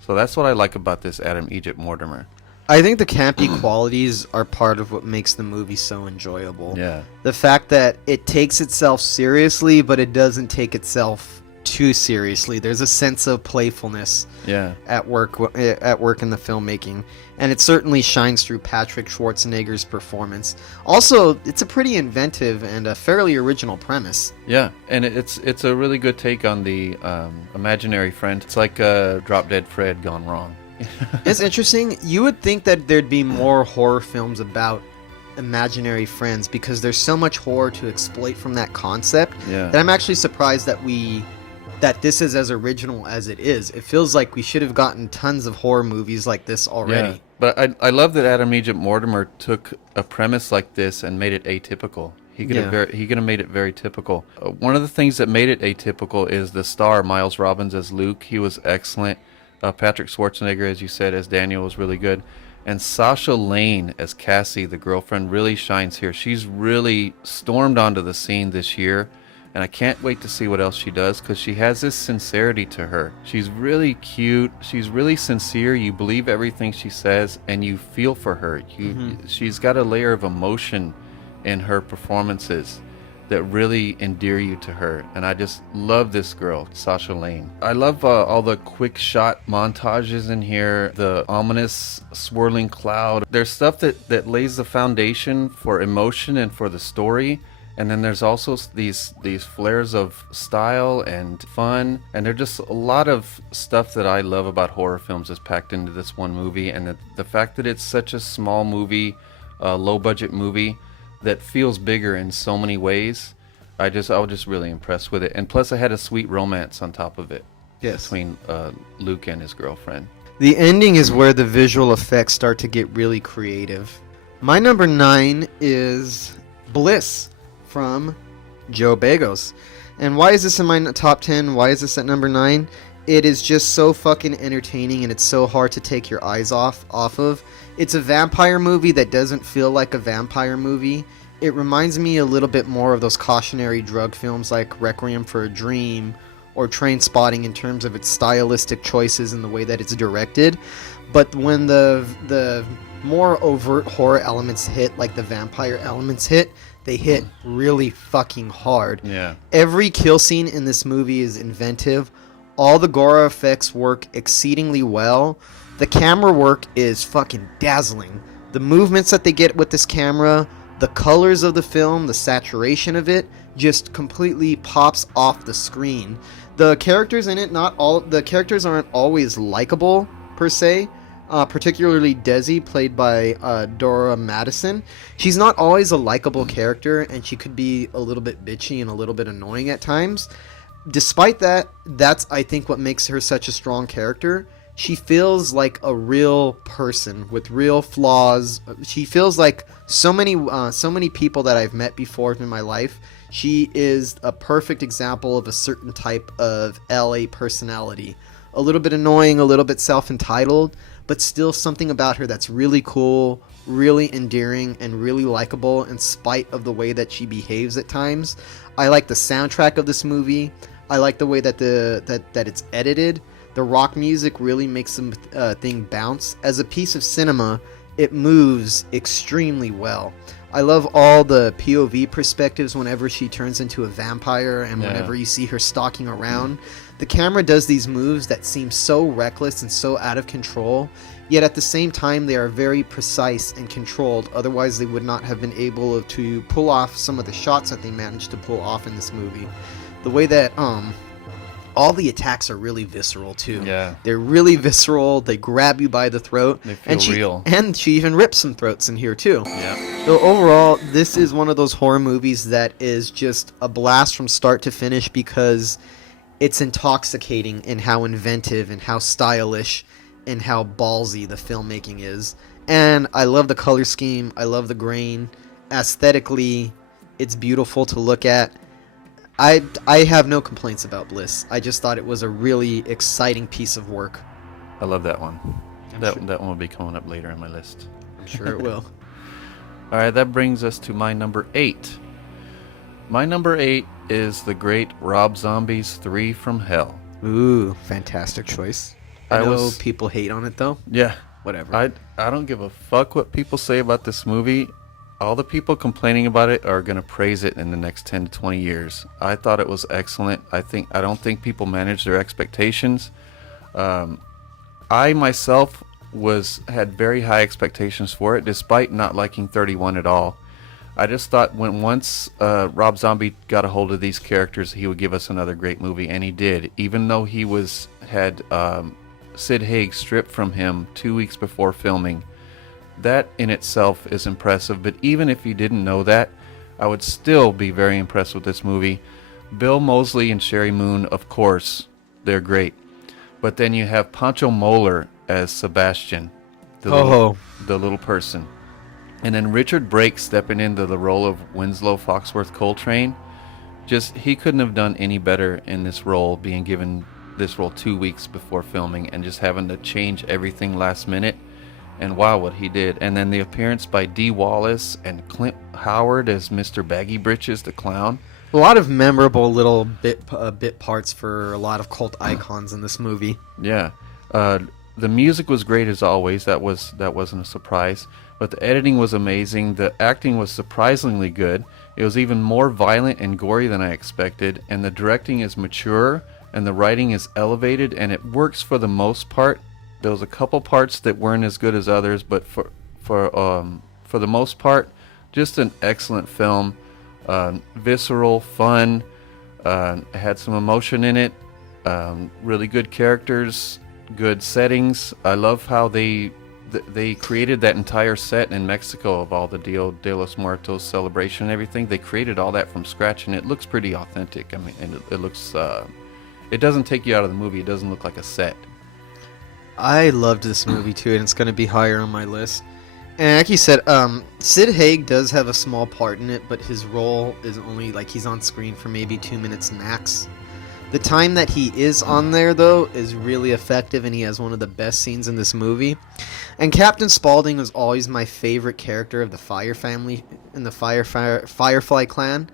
So that's what I like about this Adam Egypt Mortimer. I think the campy qualities are part of what makes the movie so enjoyable. Yeah. The fact that it takes itself seriously, but it doesn't take itself too seriously. There's a sense of playfulness at work in the filmmaking, and it certainly shines through Patrick Schwarzenegger's performance. Also, it's a pretty inventive and a fairly original premise. Yeah, and it's a really good take on the imaginary friend. It's like Drop Dead Fred gone wrong. It's interesting. You would think that there'd be more horror films about imaginary friends because there's so much horror to exploit from that concept that I'm actually surprised that this is as original as it is. It feels like we should have gotten tons of horror movies like this already. But I love that Adam Egypt Mortimer took a premise like this and made it atypical. He could have made it very typical. One of the things that made it atypical is the star Miles Robbins as Luke. He was excellent. Patrick Schwarzenegger, as you said, as Daniel was really good. And Sasha Lane as Cassie, the girlfriend, really shines here. She's really stormed onto the scene this year, and I can't wait to see what else she does, because she has this sincerity to her. She's really cute. She's really sincere. You believe everything she says, and you feel for her. She's got a layer of emotion in her performances that really endear you to her, and I just love this girl, Sasha Lane. I love all the quick shot montages in here, the ominous swirling cloud. There's stuff that lays the foundation for emotion and for the story, and then there's also these flares of style and fun, and there's just a lot of stuff that I love about horror films is packed into this one movie, and the fact that it's such a small movie, low budget movie, that feels bigger in so many ways. I was just really impressed with it, and plus I had a sweet romance on top of it. Yes. Between Luke and his girlfriend. The ending is where the visual effects start to get really creative. My number 9 is Bliss from Joe Bagos. And why is this in my top 10? Why is this at number 9? It is just so fucking entertaining, and it's so hard to take your eyes off of. It's a vampire movie that doesn't feel like a vampire movie. It reminds me a little bit more of those cautionary drug films like Requiem for a Dream or Trainspotting in terms of its stylistic choices and the way that it's directed. But when the more overt horror elements hit, like the vampire elements hit, they hit really fucking hard. Yeah. Every kill scene in this movie is inventive. All the gore effects work exceedingly well. The camera work is fucking dazzling. The movements that they get with this camera, the colors of the film, the saturation of it, just completely pops off the screen. The characters in it, not all the characters aren't always likable per se. Particularly Desi, played by Dora Madison. She's not always a likable character, and she could be a little bit bitchy and a little bit annoying at times. Despite that, that's, I think, what makes her such a strong character. She feels like a real person with real flaws. She feels like so many people that I've met before in my life. She is a perfect example of a certain type of LA personality. A little bit annoying, a little bit self-entitled, but still something about her that's really cool, really endearing, and really likable in spite of the way that she behaves at times. I like the soundtrack of this movie. I like the way that that it's edited. The rock music really makes the thing bounce. As a piece of cinema, it moves extremely well. I love all the POV perspectives whenever she turns into a vampire and whenever you see her stalking around. The camera does these moves that seem so reckless and so out of control, yet at the same time they are very precise and controlled. Otherwise they would not have been able to pull off some of the shots that they managed to pull off in this movie. The way that all the attacks are really visceral too. Yeah. They're really visceral. They grab you by the throat. They feel real. And she even rips some throats in here too. Yeah. So overall, this is one of those horror movies that is just a blast from start to finish because it's intoxicating in how inventive and how stylish and how ballsy the filmmaking is. And I love the color scheme. I love the grain. Aesthetically, it's beautiful to look at. I have no complaints about Bliss. I just thought it was a really exciting piece of work. I love that one. Sure. That one will be coming up later in my list. I'm sure it will. All right, that brings us to my number 8. My number 8 is the great Rob Zombie's 3 from Hell. Ooh, fantastic choice. I know people hate on it though. Yeah. Whatever. I don't give a fuck what people say about this movie. All the people complaining about it are going to praise it in the next 10 to 20 years. I thought it was excellent. I don't think people managed their expectations. I myself had very high expectations for it, despite not liking 31 at all. I just thought once Rob Zombie got a hold of these characters, he would give us another great movie, and he did. Even though he had Sid Haig stripped from him 2 weeks before filming. That in itself is impressive, but even if you didn't know that, I would still be very impressed with this movie. Bill Moseley and Sherry Moon, of course, they're great. But then you have Pancho Moller as Sebastian. the little person. And then Richard Brake stepping into the role of Winslow Foxworth Coltrane, just he couldn't have done any better in this role, being given this role 2 weeks before filming and just having to change everything last minute. And wow, what he did. And then the appearance by Dee Wallace and Clint Howard as Mr. Baggy Britches the clown. A lot of memorable little bit parts for a lot of cult icons in this movie. Yeah. The music was great as always. That wasn't a surprise. But the editing was amazing. The acting was surprisingly good. It was even more violent and gory than I expected. And the directing is mature, and the writing is elevated, and it works for the most part. There was a couple parts that weren't as good as others, but for the most part, just an excellent film. Visceral, fun, had some emotion in it. Really good characters, good settings. I love how they created that entire set in Mexico of all the Dia de los Muertos celebration and everything. They created all that from scratch, and it looks pretty authentic. I mean, and it looks. It doesn't take you out of the movie. It doesn't look like a set. I loved this movie too, and it's going to be higher on my list. And like you said, Sid Haig does have a small part in it, but his role is only he's on screen for maybe 2 minutes max. The time that he is on there, though, is really effective, and he has one of the best scenes in this movie. And Captain Spaulding was always my favorite character of the Fire family in the Firefly clan.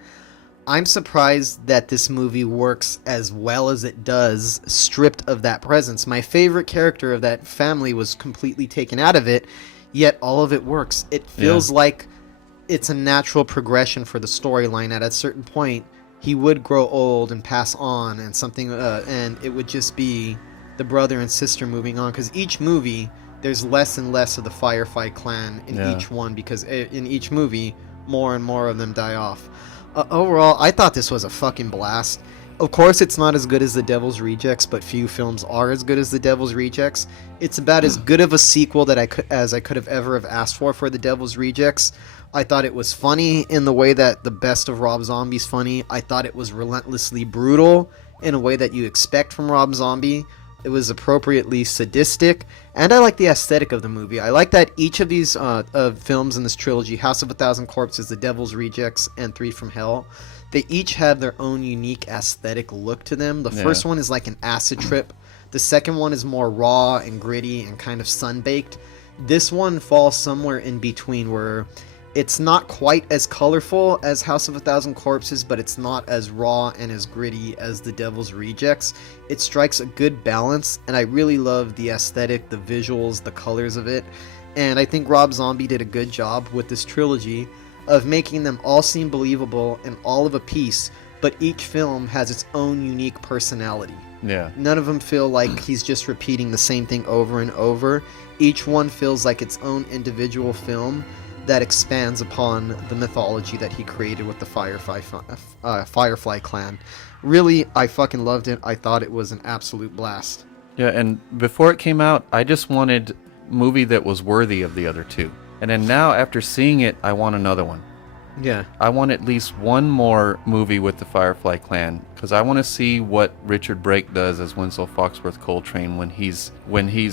I'm surprised that this movie works as well as it does, stripped of that presence. My favorite character of that family was completely taken out of it, yet all of it works. It feels like it's a natural progression for the storyline. At a certain point, he would grow old and pass on, and something, and it would just be the brother and sister moving on. Because each movie, there's less and less of the Firefly clan in each one, because in each movie, more and more of them die off. Overall, I thought this was a fucking blast. Of course, it's not as good as The Devil's Rejects, but few films are as good as The Devil's Rejects. It's about as good of a sequel that I could have ever have asked for The Devil's Rejects. I thought it was funny in the way that the best of Rob Zombie's funny. I thought it was relentlessly brutal in a way that you expect from Rob Zombie. It was appropriately sadistic, and I like the aesthetic of the movie. I like that each of these films in this trilogy, House of a Thousand Corpses, The Devil's Rejects, and Three from Hell, they each have their own unique aesthetic look to them. The first one is like an acid trip. The second one is more raw and gritty and kind of sun-baked. This one falls somewhere in between, where it's not quite as colorful as House of a Thousand Corpses, but it's not as raw and as gritty as The Devil's Rejects. It strikes a good balance, and I really love the aesthetic, the visuals, the colors of it. And I think Rob Zombie did a good job with this trilogy of making them all seem believable and all of a piece, but each film has its own unique personality. Yeah. None of them feel like he's just repeating the same thing over and over. Each one feels like its own individual film that expands upon the mythology that he created with the Firefly clan. Really, I fucking loved it. I thought it was an absolute blast. Yeah, and before it came out, I just wanted a movie that was worthy of the other two. And then now, after seeing it, I want another one. Yeah. I want at least one more movie with the Firefly clan, because I want to see what Richard Brake does as Winslow Foxworth Coltrane when he's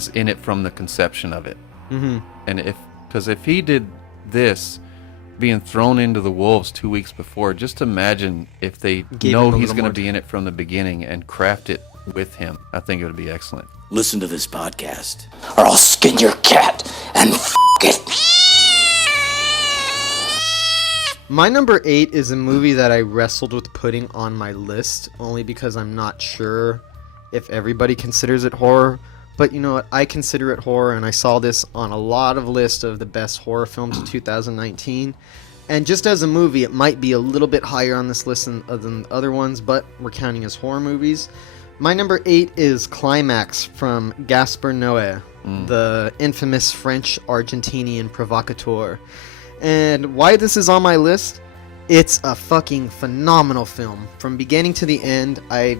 in it from the conception of it. Mm-hmm. And if he did this, being thrown into the wolves 2 weeks before, just imagine if they know he's going to be in it from the beginning and craft it with him. I think it would be excellent. Listen to this podcast, or I'll skin your cat and f*** it. My number 8 is a movie that I wrestled with putting on my list, only because I'm not sure if everybody considers it horror. But you know what? I consider it horror, and I saw this on a lot of lists of the best horror films of 2019. And just as a movie, it might be a little bit higher on this list than other ones, but we're counting as horror movies. My number 8 is Climax from Gaspar Noé, the infamous French-Argentinian provocateur. And why this is on my list? It's a fucking phenomenal film. From beginning to the end, I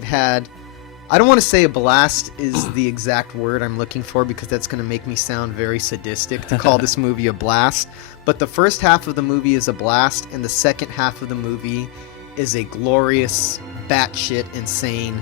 don't want to say a blast is the exact word I'm looking for, because that's going to make me sound very sadistic to call this movie a blast. But the first half of the movie is a blast, and the second half of the movie is a glorious, batshit insane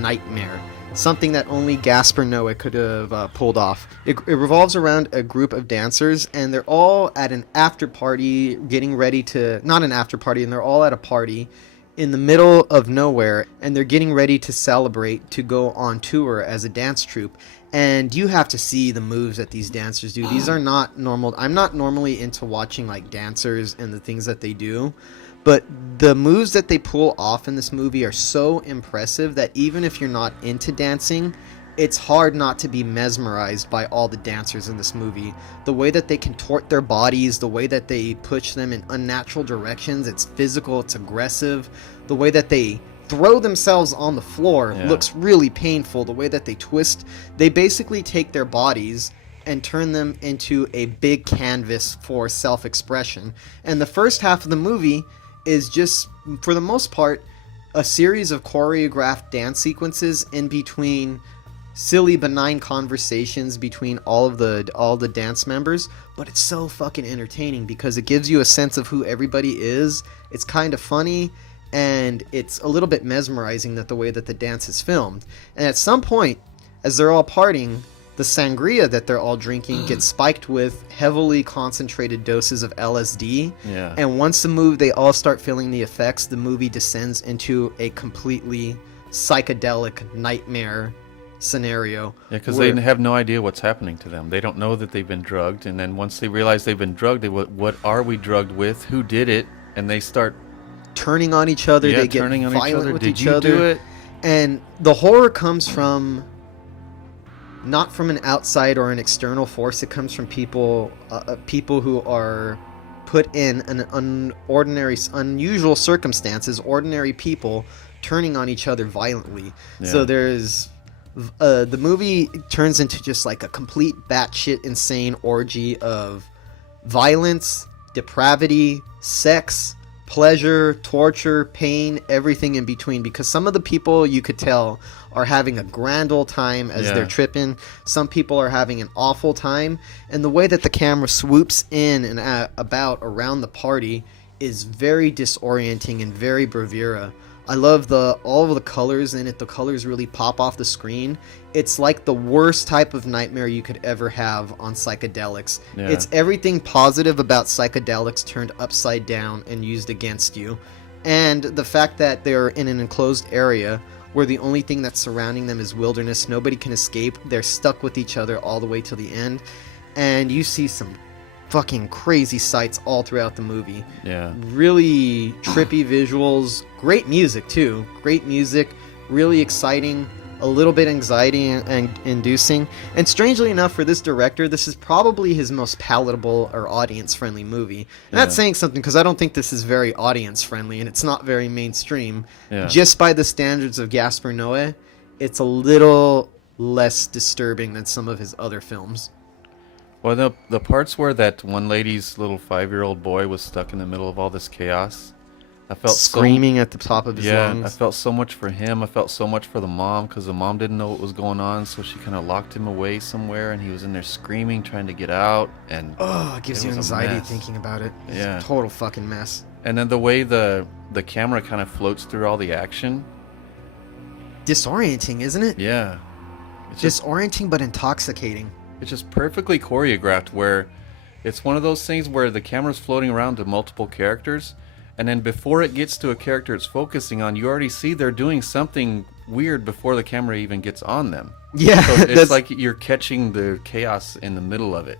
nightmare. something that only Gaspar Noé could have pulled off. It revolves around a group of dancers, and they're all at an after party, getting ready to... Not an after party, and they're all at a party in the middle of nowhere, and they're getting ready to celebrate to go on tour as a dance troupe. And you have to see the moves that these dancers do. These are not normal. I'm not normally into watching like dancers and the things that they do, but the moves that they pull off in this movie are so impressive that even if you're not into dancing, it's hard not to be mesmerized by all the dancers in this movie. The way that they contort their bodies, the way that they push them in unnatural directions, it's physical, it's aggressive. The way that they throw themselves on the floor looks really painful. The way that they twist, they basically take their bodies and turn them into a big canvas for self-expression. And the first half of the movie is just, for the most part, a series of choreographed dance sequences in between silly, benign conversations between all the dance members, but it's so fucking entertaining because it gives you a sense of who everybody is. It's kind of funny, and it's a little bit mesmerizing that the way that the dance is filmed. And at some point, as they're all partying, the sangria that they're all drinking gets spiked with heavily concentrated doses of LSD. Yeah. And once they all start feeling the effects, the movie descends into a completely psychedelic nightmare scenario. Yeah, because they have no idea what's happening to them. They don't know that they've been drugged, and then once they realize they've been drugged, what are we drugged with? Who did it? And they start turning on each other. They get violent with each other. Did you do it? And the horror comes from not from an outside or an external force. It comes from people who are put in an unusual circumstances, ordinary people turning on each other violently. Yeah. So there's the movie turns into just like a complete batshit insane orgy of violence, depravity, sex, pleasure, torture, pain, everything in between, because some of the people you could tell are having a grand old time as they're tripping. Some people are having an awful time, and the way that the camera swoops in and about around the party is very disorienting and very bravura. I love all of the colors in it. The colors really pop off the screen. It's like the worst type of nightmare you could ever have on psychedelics. Yeah. It's everything positive about psychedelics turned upside down and used against you. And the fact that they're in an enclosed area where the only thing that's surrounding them is wilderness. Nobody can escape. They're stuck with each other all the way till the end. And you see some fucking crazy sights all throughout the movie. Yeah. Really trippy visuals. Great music, too. Great music. Really exciting. A little bit anxiety and inducing. And strangely enough, for this director, this is probably his most palatable or audience-friendly movie. And that's saying something, because I don't think this is very audience-friendly, and it's not very mainstream. Yeah. Just by the standards of Gaspar Noé, it's a little less disturbing than some of his other films. Well, the parts where that one lady's little 5-year-old boy was stuck in the middle of all this chaos, I felt screaming at the top of his lungs. I felt so much for him. I felt so much for the mom, because the mom didn't know what was going on, so she kind of locked him away somewhere, and he was in there screaming, trying to get out. And it gives you anxiety thinking about it. It's a total fucking mess. And then the way the camera kind of floats through all the action. Disorienting, isn't it? Yeah. It's disorienting but intoxicating. It's just perfectly choreographed, where it's one of those things where the camera's floating around to multiple characters, and then before it gets to a character it's focusing on, you already see they're doing something weird before the camera even gets on them. Yeah. So it's like you're catching the chaos in the middle of it.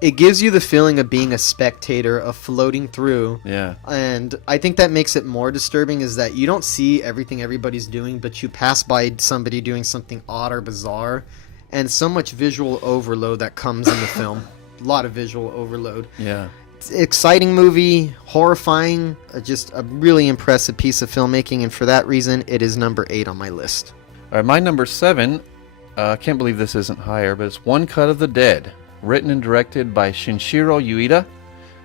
It gives you the feeling of being a spectator, of floating through. Yeah. And I think that makes it more disturbing, is that you don't see everything everybody's doing, but you pass by somebody doing something odd or bizarre. And so much visual overload that comes in the film. A lot of visual overload. Yeah. It's an exciting movie, horrifying, just a really impressive piece of filmmaking, and for that reason, it is number 8 on my list. All right, my number 7, I can't believe this isn't higher, but it's One Cut of the Dead, written and directed by Shinichiro Ueda,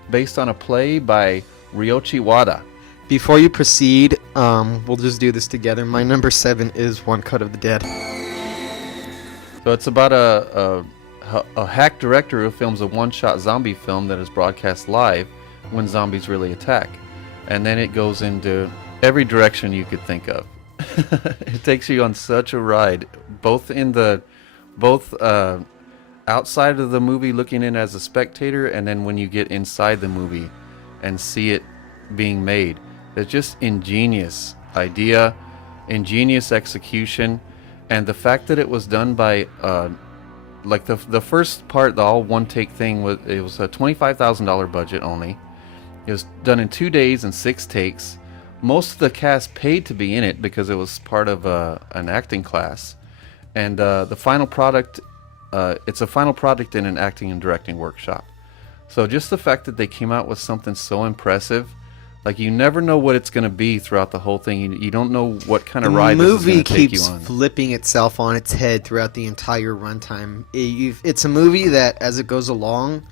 based on a play by Ryoichi Wada. Before you proceed, we'll just do this together. My number 7 is One Cut of the Dead. So it's about a hack director who films a one-shot zombie film that is broadcast live when zombies really attack. And then it goes into every direction you could think of. It takes you on such a ride, both outside of the movie looking in as a spectator, and then when you get inside the movie and see it being made. It's just ingenious idea, ingenious execution, and the fact that it was done by like the first part, the all one take thing, was a $25,000 budget only. It was done in 2 days and 6 takes. Most of the cast paid to be in it because it was part of an acting class, and the final product, it's a final product in an acting and directing workshop. So just the fact that they came out with something so impressive, like you never know what it's going to be throughout the whole thing. You don't know what kind of ride this is going to take you on. The movie keeps flipping itself on its head throughout the entire runtime. It's a movie that, as it goes along,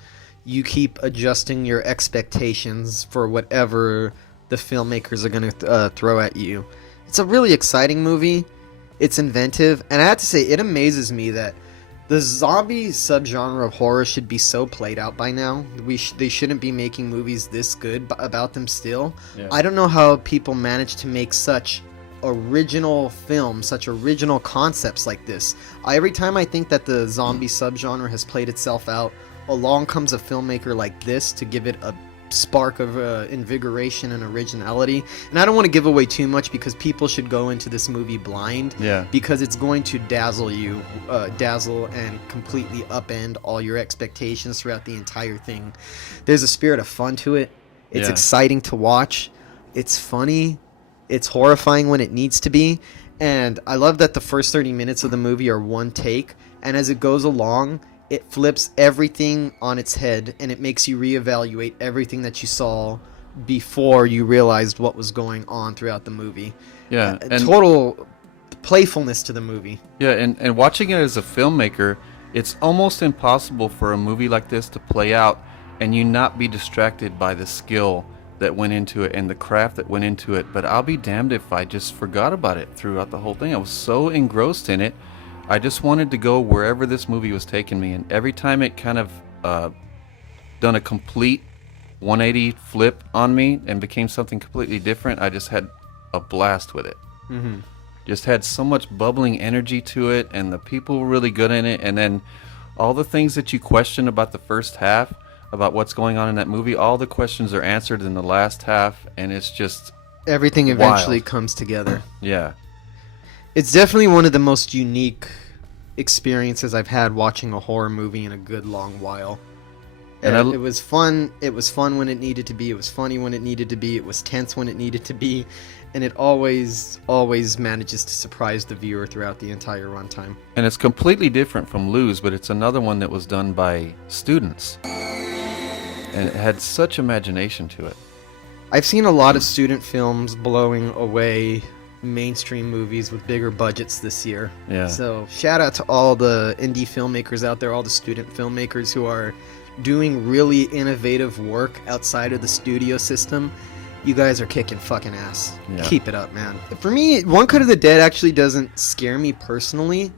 you keep adjusting your expectations for whatever the filmmakers are going to throw at you. It's a really exciting movie. It's inventive, and I have to say, it amazes me that the zombie subgenre of horror should be so played out by now. They shouldn't be making movies this good about them still. Yeah. I don't know how people manage to make such original films, such original concepts like this. Every time I think that the zombie subgenre has played itself out, along comes a filmmaker like this to give it a spark of invigoration and originality. And I don't want to give away too much because people should go into this movie blind. Yeah. Because it's going to dazzle and completely upend all your expectations throughout the entire thing. There's a spirit of fun to it. It's exciting to watch. It's funny. It's horrifying when it needs to be. And I love that the first 30 minutes of the movie are one take. And as it goes along, it flips everything on its head, and it makes you reevaluate everything that you saw before you realized what was going on throughout the movie. Yeah. And total playfulness to the movie. Yeah, and watching it as a filmmaker, it's almost impossible for a movie like this to play out and you not be distracted by the skill that went into it and the craft that went into it. But I'll be damned if I just forgot about it throughout the whole thing. I was so engrossed in it. I just wanted to go wherever this movie was taking me, and every time it kind of done a complete 180 flip on me and became something completely different, I just had a blast with it. Mm-hmm. Just had so much bubbling energy to it, and the people were really good in it, and then all the things that you question about the first half, about what's going on in that movie, all the questions are answered in the last half, and it's just everything eventually comes together. Yeah. It's definitely one of the most unique experiences I've had watching a horror movie in a good long while. And it was fun. It was fun when it needed to be. It was funny when it needed to be. It was tense when it needed to be. And it always manages to surprise the viewer throughout the entire runtime. And it's completely different from Lose, but it's another one that was done by students. And it had such imagination to it. I've seen a lot of student films blowing away mainstream movies with bigger budgets this year. Yeah. So shout out to all the indie filmmakers out there, all the student filmmakers who are doing really innovative work outside of the studio system. You guys are kicking fucking ass. Yeah. Keep it up, man. For me, One Cut of the Dead actually doesn't scare me personally,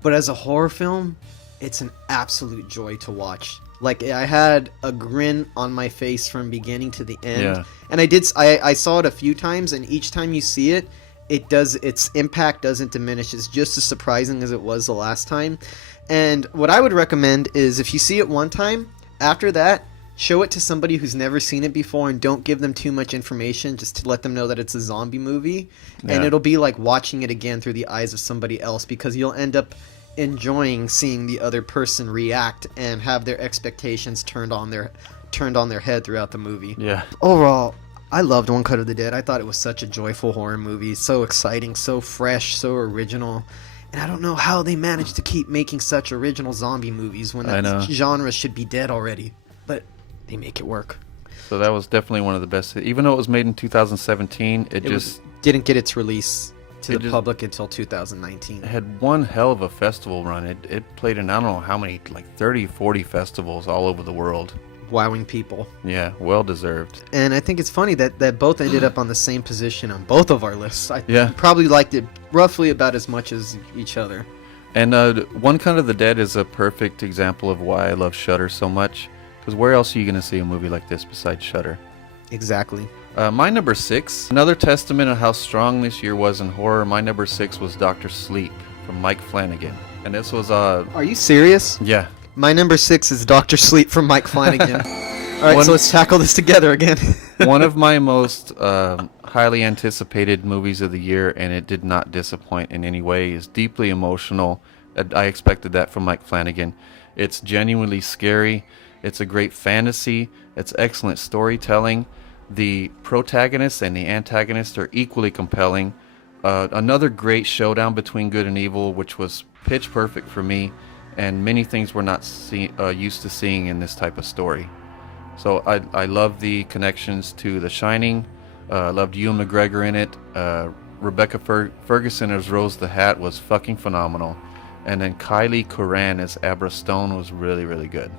but as a horror film, it's an absolute joy to watch. Like, I had a grin on my face from beginning to the end. Yeah. And I saw it a few times, and each time you see it, its impact doesn't diminish. It's just as surprising as it was the last time. And what I would recommend is, if you see it one time, after that, show it to somebody who's never seen it before, and don't give them too much information, just to let them know that it's a zombie movie. Yeah. And it'll be like watching it again through the eyes of somebody else, because you'll end up enjoying seeing the other person react and have their expectations turned on their head throughout the movie. Yeah. Overall, I loved One Cut of the Dead. I thought it was such a joyful horror movie. So exciting, so fresh, so original. And I don't know how they managed to keep making such original zombie movies when that genre should be dead already. But they make it work. So that was definitely one of the best. Even though it was made in 2017, it just didn't get its release to the public until 2019. It had one hell of a festival run. It played in I don't know how many, like 30, 40 festivals all over the world. Wowing people. Yeah, well deserved. And I think it's funny that both ended up on the same position on both of our lists. I probably liked it roughly about as much as each other. And One Cut of the Dead is a perfect example of why I love Shudder so much. Because where else are you going to see a movie like this besides Shudder? Exactly. My number 6, another testament of how strong this year was in horror. My number 6 was Dr. Sleep from Mike Flanagan. And this was, Are you serious? yeah. My number 6 is Dr. Sleep from Mike Flanagan. All right, so let's tackle this together again. One of my most highly anticipated movies of the year, and it did not disappoint in any way. Is deeply emotional. I expected that from Mike Flanagan. It's genuinely scary. It's a great fantasy. It's excellent storytelling. The protagonist and the antagonist are equally compelling. Another great showdown between good and evil, which was pitch perfect for me, and many things we're not used to seeing in this type of story. So I love the connections to The Shining. I loved Ewan McGregor in it. Rebecca Ferguson as Rose the Hat was fucking phenomenal. And then Kylie Curran as Abra Stone was really, really good.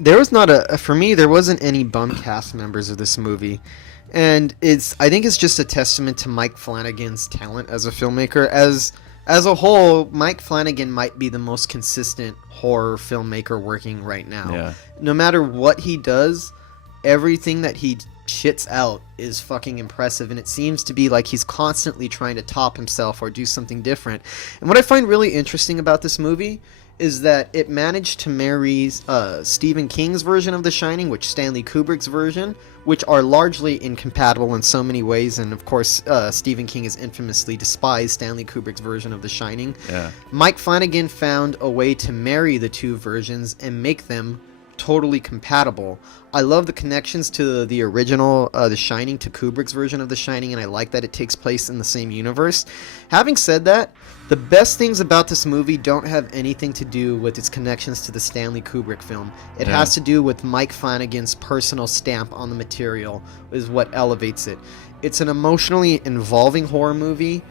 There was for me, there wasn't any bum cast members of this movie. And I think it's just a testament to Mike Flanagan's talent as a filmmaker. As a whole, Mike Flanagan might be the most consistent horror filmmaker working right now. Yeah. No matter what he does, everything that he shits out is fucking impressive, and it seems to be like he's constantly trying to top himself or do something different. And what I find really interesting about this movie is that it managed to marry Stephen King's version of The Shining, which Stanley Kubrick's version, which are largely incompatible in so many ways. And of course, Stephen King has infamously despised Stanley Kubrick's version of The Shining. Yeah. Mike Flanagan found a way to marry the two versions and make them totally compatible. I love the connections to the original The Shining, to Kubrick's version of The Shining, and I like that it takes place in the same universe. Having said that, the best things about this movie don't have anything to do with its connections to the Stanley Kubrick film. It has to do with Mike Flanagan's personal stamp on the material is what elevates it. It's an emotionally involving horror movie.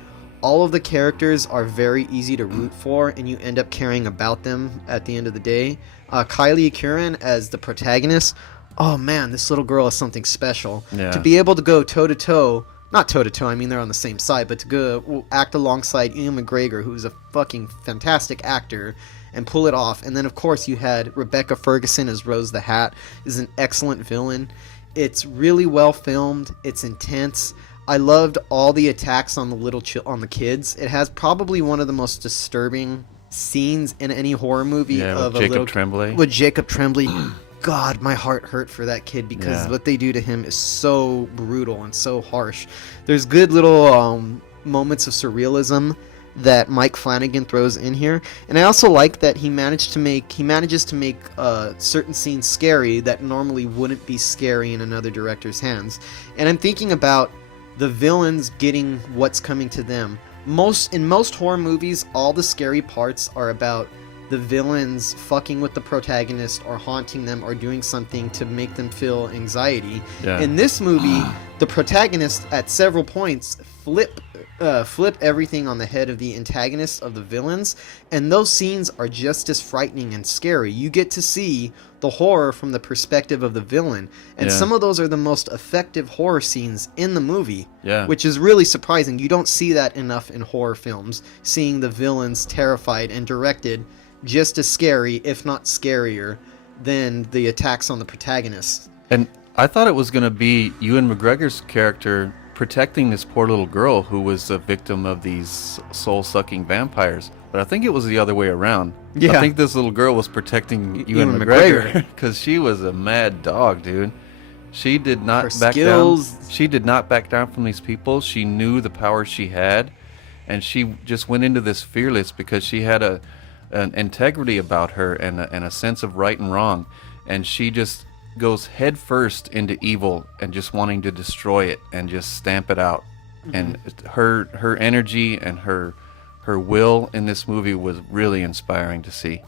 All of the characters are very easy to root for, and you end up caring about them at the end of the day. Kylie Curran as the protagonist, oh man, this little girl is something special. Yeah. To be able to go toe-to-toe, not toe-to-toe, I mean they're on the same side, but to go act alongside Ewan McGregor, who's a fucking fantastic actor, and pull it off. And then, of course, you had Rebecca Ferguson as Rose the Hat, is an excellent villain. It's really well filmed. It's intense. I loved all the attacks on the kids. It has probably one of the most disturbing scenes in any horror movie of Jacob Tremblay. With Jacob Tremblay. God, my heart hurt for that kid because what they do to him is so brutal and so harsh. There's good little moments of surrealism that Mike Flanagan throws in here, and I also like that he manages to make certain scenes scary that normally wouldn't be scary in another director's hands. And I'm thinking about the villains getting what's coming to them. In most horror movies, all the scary parts are about the villains fucking with the protagonist or haunting them or doing something to make them feel anxiety. Yeah. In this movie, the protagonist at several points flip everything on the head of the antagonist of the villains, and those scenes are just as frightening and scary. You get to see the horror from the perspective of the villain, and some of those are the most effective horror scenes in the movie, which is really surprising. You don't see that enough in horror films, seeing the villains terrified and directed just as scary, if not scarier, than the attacks on the protagonist. And I thought it was going to be Ewan McGregor's character protecting this poor little girl who was a victim of these soul-sucking vampires. But I think it was the other way around. Yeah. I think this little girl was protecting Ewan McGregor because she was a mad dog, dude. She did not back down. She did not back down from these people. She knew the power she had, and she just went into this fearless because she had an integrity about her and a sense of right and wrong, and she just goes head first into evil and just wanting to destroy it and just stamp it out. And her energy and her will in this movie was really inspiring to see.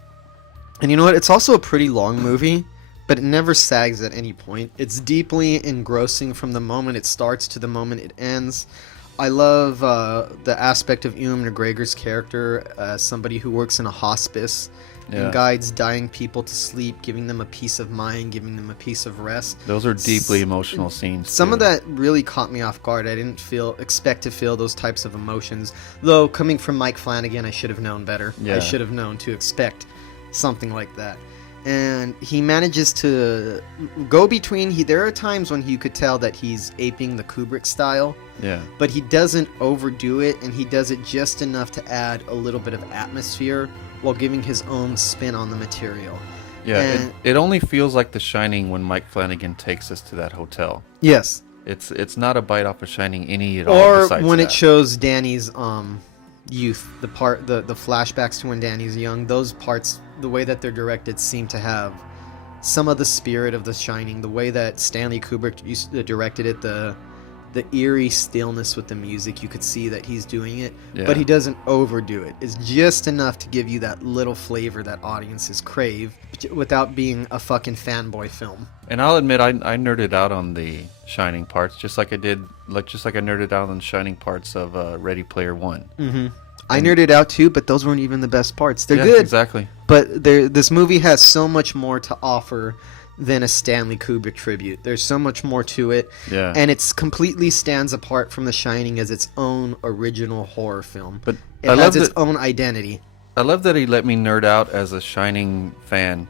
And you know what? It's also a pretty long movie, but it never sags at any point. It's deeply engrossing from the moment it starts to the moment it ends. I love the aspect of Ewan McGregor's character as somebody who works in a hospice and guides dying people to sleep, giving them a peace of mind, giving them a peace of rest. Those are deeply emotional scenes. Some of that really caught me off guard. I didn't expect to feel those types of emotions. Though, coming from Mike Flanagan, I should have known better. Yeah. I should have known to expect something like that. and he manages to go between. There are times when you could tell that he's aping the Kubrick style. Yeah. But he doesn't overdo it, and he does it just enough to add a little bit of atmosphere while giving his own spin on the material. Yeah, And- it only feels like The Shining when Mike Flanagan takes us to that hotel. Yes. It's not a bite off of Shining any at all. Or besides when that. it shows Danny's youth, the flashbacks to when Danny's young, those parts, the way that they're directed, seem to have some of the spirit of The Shining. The way that Stanley Kubrick directed it, the eerie stillness with the music, you could see that he's doing it, Yeah. but he doesn't overdo it. It's just enough to give you that little flavor that audiences crave without being a fucking fanboy film. And I'll admit, I nerded out on the Shining parts, just like I nerded out on the Shining parts of Ready Player One. Mm-hmm. I nerded out too, but those weren't even the best parts. They're Yeah, good, exactly. but this movie has so much more to offer than a Stanley Kubrick tribute. There's so much more to it, Yeah. and it's completely stands apart from The Shining as its own original horror film. But It I has love its that own identity. I love that he let me nerd out as a Shining fan,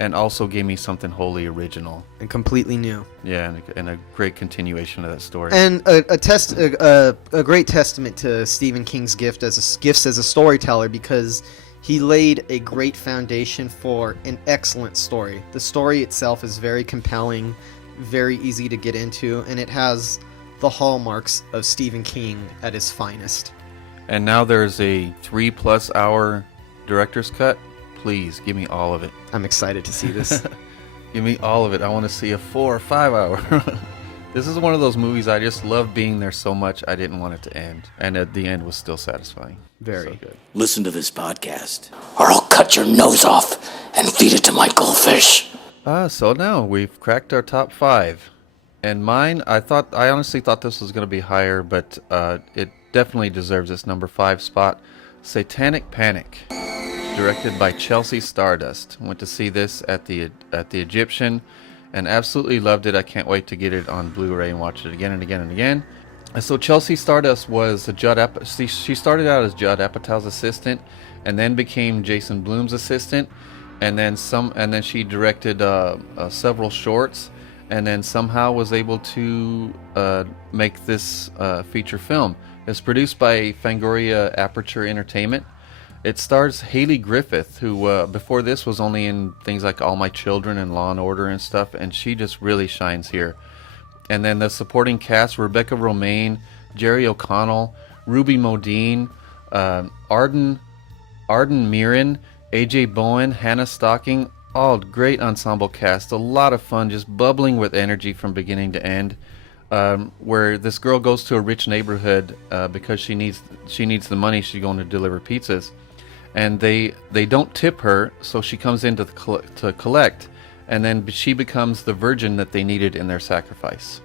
and also gave me something wholly original. And completely new. Yeah, and a great continuation of that story. And a great testament to Stephen King's gifts as a storyteller, because he laid a great foundation for an excellent story. The story itself is very compelling, very easy to get into, and it has the hallmarks of Stephen King at his finest. And now there's a 3+ hour director's cut. Please give me all of it. I'm excited to see this. Give me all of it. I want to see a 4 or 5 hour. This is one of those movies I just love being there so much I didn't want it to end. And at the end was still satisfying. Very So good. Listen to this podcast, or I'll cut your nose off and feed it to my goldfish. So now we've cracked our top 5. And mine, I honestly thought this was going to be higher, but it definitely deserves its number 5 spot. Satanic Panic, directed by Chelsea Stardust. Went to see this at the Egyptian and absolutely loved it. I can't wait to get it on Blu-ray and watch it again and again and again. And so Chelsea Stardust was she started out as Judd Apatow's assistant, and then became Jason Blum's assistant, and then she directed several shorts, and then somehow was able to make this feature film. It's produced by Fangoria Aperture Entertainment. It stars Haley Griffith, who before this was only in things like All My Children and Law and Order and stuff, and she just really shines here. And then the supporting cast: Rebecca Romijn, Jerry O'Connell, Ruby Modine, Arden Mirren, AJ Bowen, Hannah Stocking. All great ensemble cast. A lot of fun, just bubbling with energy from beginning to end. Where this girl goes to a rich neighborhood because she needs the money. She's going to deliver pizzas, and they don't tip her, so she comes in to collect, and then she becomes the virgin that they needed in their sacrifice.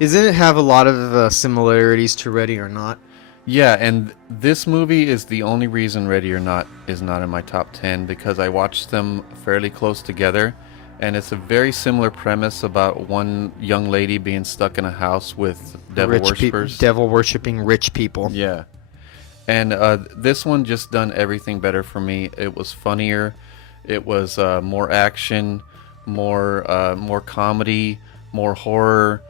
Doesn't it have a lot of similarities to Ready or Not? Yeah, and this movie is the only reason Ready or Not is not in my top 10, because I watched them fairly close together, and it's a very similar premise about one young lady being stuck in a house with devil worshippers. Devil worshipping rich people. Yeah. And this one just done everything better for me. It was funnier. It was more action, more comedy, more horror.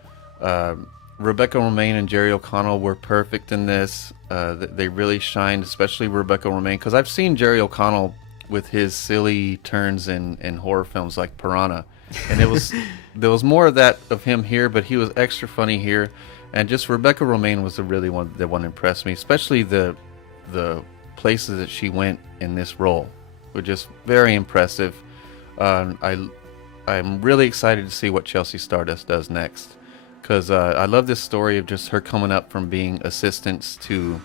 Rebecca Romijn and Jerry O'Connell were perfect in this. They really shined, especially Rebecca Romijn, because I've seen Jerry O'Connell with his silly turns in horror films like Piranha, and there was more of that of him here, but he was extra funny here. And just Rebecca Romijn was the one that impressed me, especially the places that she went in this role were just very impressive. I'm really excited to see what Chelsea Stardust does next, because I love this story of just her coming up from being assistants to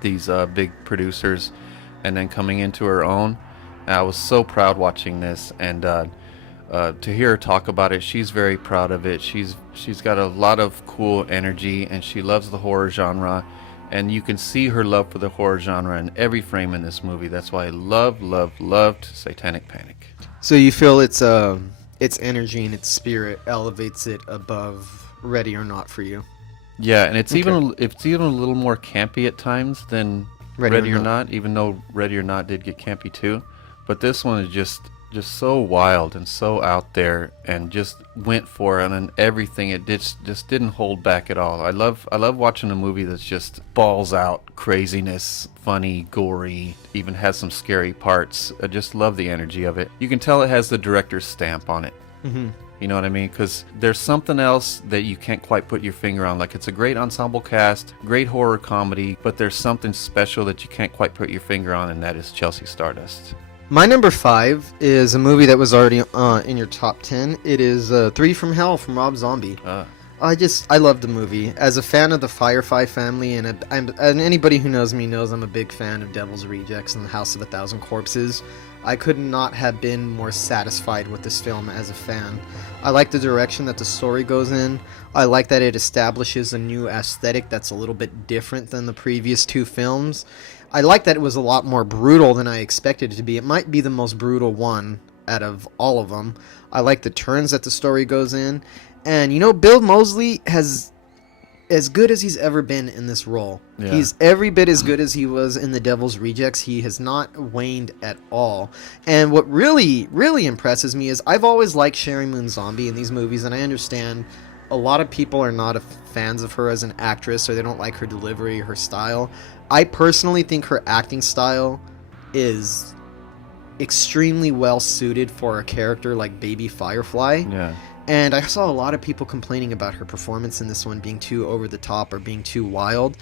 these big producers and then coming into her own. And I was so proud watching this, and to hear her talk about it, she's very proud of it. She's got a lot of cool energy, and she loves the horror genre, and you can see her love for the horror genre in every frame in this movie. That's why I loved Satanic Panic. So you feel its energy and its spirit elevates it above Ready or Not for you? Yeah, and it's Okay. even a little more campy at times than Ready or Not, even though Ready or Not did get campy too. but this one is just so wild and so out there, and just went for it, and everything. It just didn't hold back at all. I love watching a movie that's just balls out craziness, funny, gory, even has some scary parts. I just love the energy of it. You can tell it has the director's stamp on it. You know what I mean? Because there's something else that you can't quite put your finger on. Like, it's a great ensemble cast, great horror comedy, but there's something special that you can't quite put your finger on, and that is Chelsea Stardust. My number 5 is a movie that was already in your top 10. It is 3 from Hell from Rob Zombie. I love the movie. As a fan of the Firefly family, and anybody who knows me knows I'm a big fan of Devil's Rejects and the House of a Thousand Corpses. I could not have been more satisfied with this film as a fan. I like the direction that the story goes in. I like that it establishes a new aesthetic that's a little bit different than the previous 2 films. I like that it was a lot more brutal than I expected it to be. It might be the most brutal one out of all of them. I like the turns that the story goes in. And, Bill Moseley has as good as he's ever been in this role. Yeah. He's every bit as good as he was in The Devil's Rejects. He has not waned at all. And what really, really impresses me is I've always liked Sherry Moon Zombie in these movies, and I understand a lot of people are not fans of her as an actress, or they don't like her delivery, her style. I personally think her acting style is extremely well suited for a character like Baby Firefly. Yeah. And I saw a lot of people complaining about her performance in this one being too over the top or being too wild.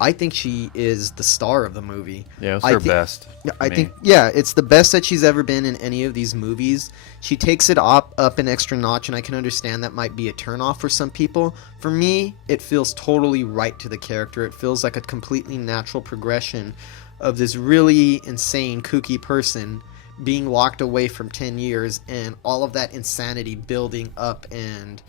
I think she is the star of the movie. Yeah, it's her best. I think, it's the best that she's ever been in any of these movies. She takes it up an extra notch, and I can understand that might be a turnoff for some people. For me, it feels totally right to the character. It feels like a completely natural progression of this really insane, kooky person being locked away from 10 years, and all of that insanity building up and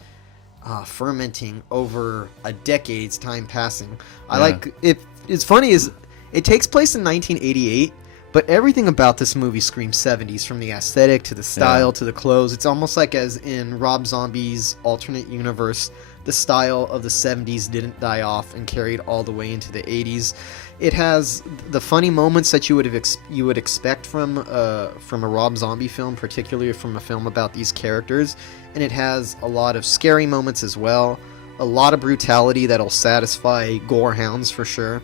fermenting over a decade's time passing. I like it. It's funny is it takes place in 1988, but everything about this movie screams 70s, from the aesthetic to the style to the clothes. It's almost like, as in Rob Zombie's alternate universe, the style of the 70s didn't die off and carried all the way into the 80s. It has the funny moments that you would expect from a Rob Zombie film, particularly from a film about these characters, and it has a lot of scary moments as well, a lot of brutality that'll satisfy gore hounds for sure.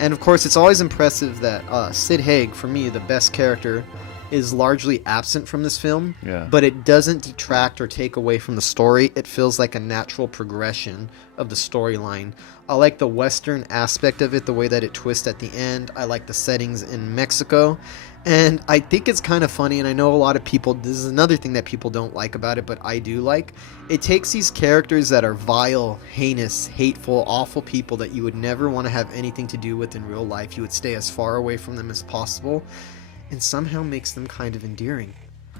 And of course, it's always impressive that Sid Haig, for me, the best character, is largely absent from this film, but it doesn't detract or take away from the story. It feels like a natural progression of the storyline. I like the Western aspect of it, the way that it twists at the end. I like the settings in Mexico, and I think it's kind of funny, and I know a lot of people, this is another thing that people don't like about it, but I do like. It takes these characters that are vile, heinous, hateful, awful people that you would never want to have anything to do with in real life. You would stay as far away from them as possible, and somehow makes them kind of endearing.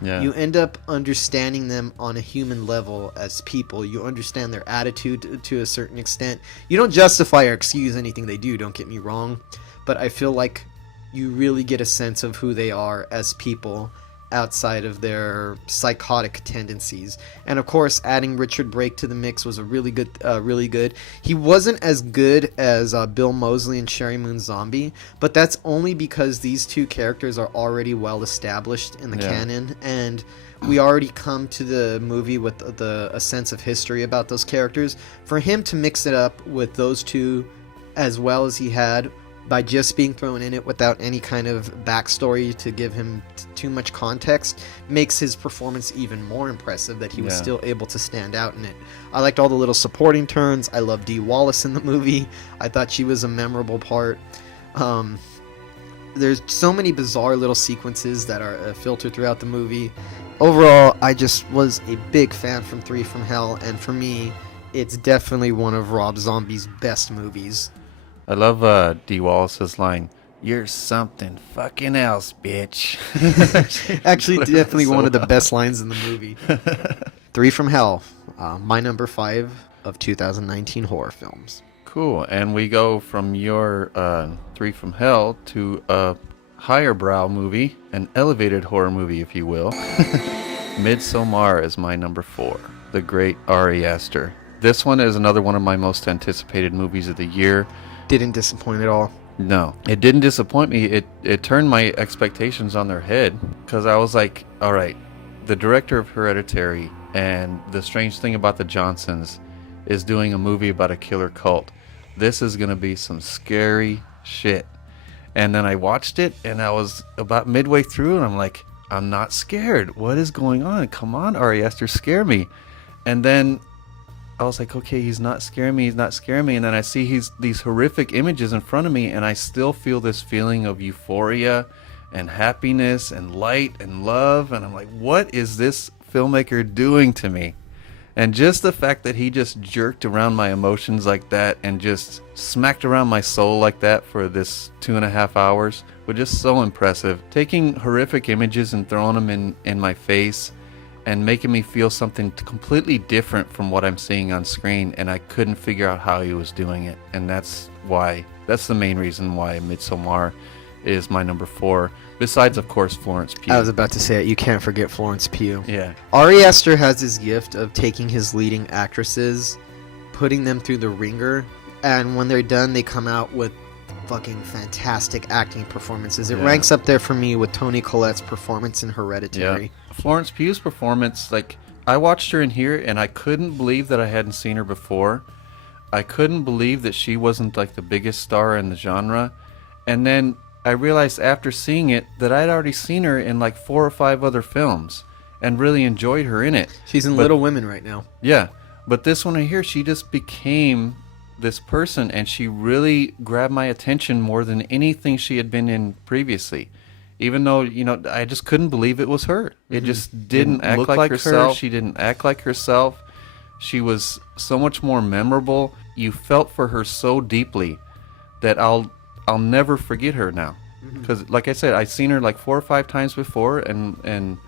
Yeah. You end up understanding them on a human level as people. You understand their attitude to a certain extent. You don't justify or excuse anything they do, don't get me wrong, but I feel like you really get a sense of who they are as people outside of their psychotic tendencies. And of course, adding Richard Brake to the mix was a really good. He wasn't as good as Bill Moseley and Sherry Moon Zombie, but that's only because these two characters are already well established in the canon, and we already come to the movie with a sense of history about those characters. For him to mix it up with those two as well as he had, by just being thrown in it without any kind of backstory to give him too much context, makes his performance even more impressive, that he was still able to stand out in it. I liked all the little supporting turns. I love Dee Wallace in the movie. I thought she was a memorable part. There's so many bizarre little sequences that are filtered throughout the movie. Overall, I just was a big fan from 3 from Hell, and for me, it's definitely one of Rob Zombie's best movies. I love Dee Wallace's line, "You're something fucking else, bitch." Actually, definitely one of the best lines in the movie. 3 from Hell, my number 5 of 2019 horror films. Cool, and we go from your 3 from Hell to a higher brow movie, an elevated horror movie, if you will. Midsommar is my number 4, the great Ari Aster. This one is another one of my most anticipated movies of the year. Didn't disappoint at all. No, it didn't disappoint me. It turned my expectations on their head, because I was like, all right, the director of Hereditary and The Strange Thing About the Johnsons is doing a movie about a killer cult. This is going to be some scary shit. And then I watched it, and I was about midway through, and I'm like, I'm not scared. What is going on? Come on, Ari Aster, scare me. And then I was like, okay, he's not scaring me. And then I see these horrific images in front of me, and I still feel this feeling of euphoria and happiness and light and love. And I'm like, what is this filmmaker doing to me? And just the fact that he just jerked around my emotions like that and just smacked around my soul like that for this 2.5 hours was just so impressive. Taking horrific images and throwing them in my face and making me feel something completely different from what I'm seeing on screen, and I couldn't figure out how he was doing it. And that's the main reason why Midsommar is my number 4. Besides, of course, Florence Pugh. I was about to say it. You can't forget Florence Pugh. Yeah. Ari Aster has this gift of taking his leading actresses, putting them through the ringer, and when they're done, they come out with fucking fantastic acting performances. It ranks up there for me with Toni Collette's performance in Hereditary. Yeah. Florence Pugh's performance, like, I watched her in here, and I couldn't believe that I hadn't seen her before. I couldn't believe that she wasn't, like, the biggest star in the genre. And then I realized after seeing it that I'd already seen her in like 4 or 5 other films and really enjoyed her in it. She's in Little Women right now. Yeah, but this one right here, she just became this person, and she really grabbed my attention more than anything she had been in previously. Even though, I just couldn't believe it was her. It just didn't act like herself. She didn't act like herself. She was so much more memorable. You felt for her so deeply that I'll never forget her now, because like I said, I've seen her like 4 or 5 times before, and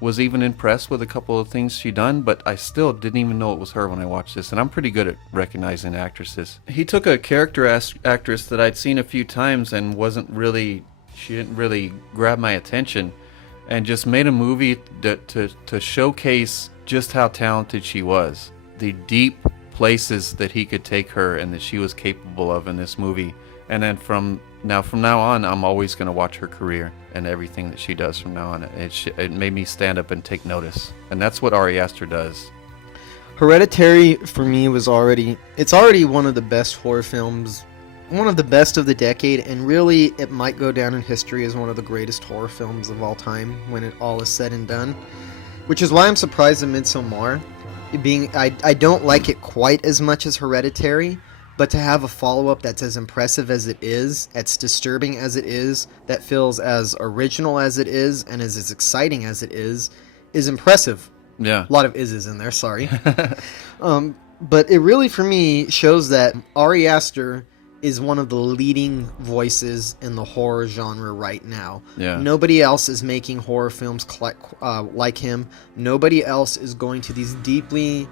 was even impressed with a couple of things she done, but I still didn't even know it was her when I watched this. And I'm pretty good at recognizing actresses. He took a character actress that I'd seen a few times and she didn't really grab my attention, and just made a movie to showcase just how talented she was, the deep places that he could take her and that she was capable of in this movie. And then from now on, I'm always going to watch her career and everything that she does from now on. It made me stand up and take notice. And that's what Ari Aster does. Hereditary, for me, it's already one of the best horror films, one of the best of the decade, and really, it might go down in history as one of the greatest horror films of all time when it all is said and done. Which is why I'm surprised at Midsommar. I don't like it quite as much as Hereditary, but to have a follow-up that's as impressive as it is, as disturbing as it is, that feels as original as it is, and is as exciting as it is impressive. Yeah. A lot of is in there, sorry. But it really, for me, shows that Ari Aster is one of the leading voices in the horror genre right now. Yeah. Nobody else is making horror films like him. Nobody else is going to these deeply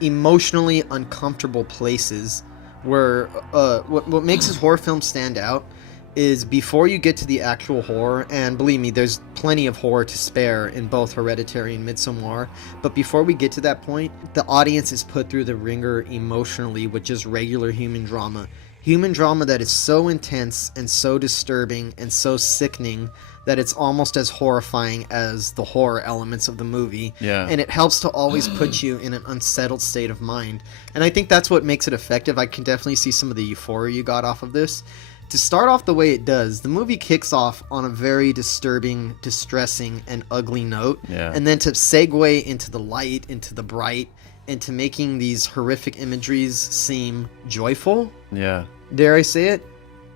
emotionally uncomfortable places where what makes his horror film stand out is before you get to the actual horror, and believe me, there's plenty of horror to spare in both Hereditary and Midsommar, but before we get to that point, the audience is put through the ringer emotionally with just regular human drama that is so intense and so disturbing and so sickening that it's almost as horrifying as the horror elements of the movie. Yeah. And it helps to always put you in an unsettled state of mind. And I think that's what makes it effective. I can definitely see some of the euphoria you got off of this. To start off the way it does, the movie kicks off on a very disturbing, distressing, and ugly note. Yeah. And then to segue into the light, into the bright, into making these horrific imageries seem joyful, Yeah. dare I say it,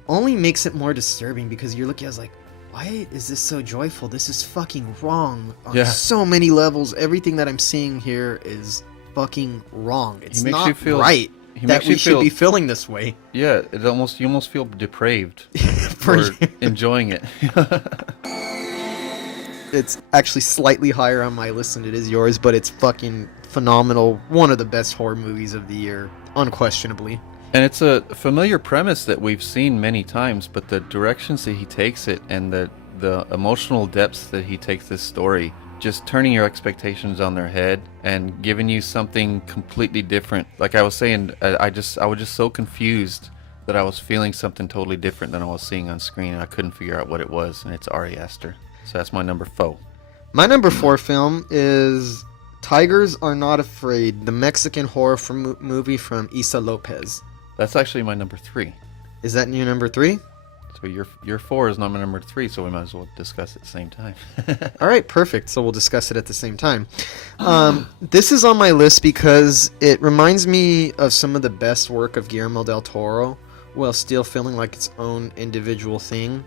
only makes it more disturbing, because you're looking at it as like, why is this so joyful? This is fucking wrong on so many levels. Everything that I'm seeing here is fucking wrong. It's not right that we should be feeling this way. Yeah, you almost feel depraved for enjoying it. It's actually slightly higher on my list than it is yours, but it's fucking phenomenal. One of the best horror movies of the year, unquestionably. And it's a familiar premise that we've seen many times, but the directions that he takes it and the emotional depths that he takes this story, just turning your expectations on their head and giving you something completely different. Like I was saying, I was just so confused that I was feeling something totally different than I was seeing on screen, and I couldn't figure out what it was, and it's Ari Aster. So that's my number 4. My number 4 film is Tigers Are Not Afraid, the Mexican horror movie from Issa Lopez. That's actually my number 3. Is that your number 3? So your 4 is not my number 3, so we might as well discuss it at the same time. All right, perfect. So we'll discuss it at the same time. This is on my list because it reminds me of some of the best work of Guillermo del Toro, while still feeling like its own individual thing.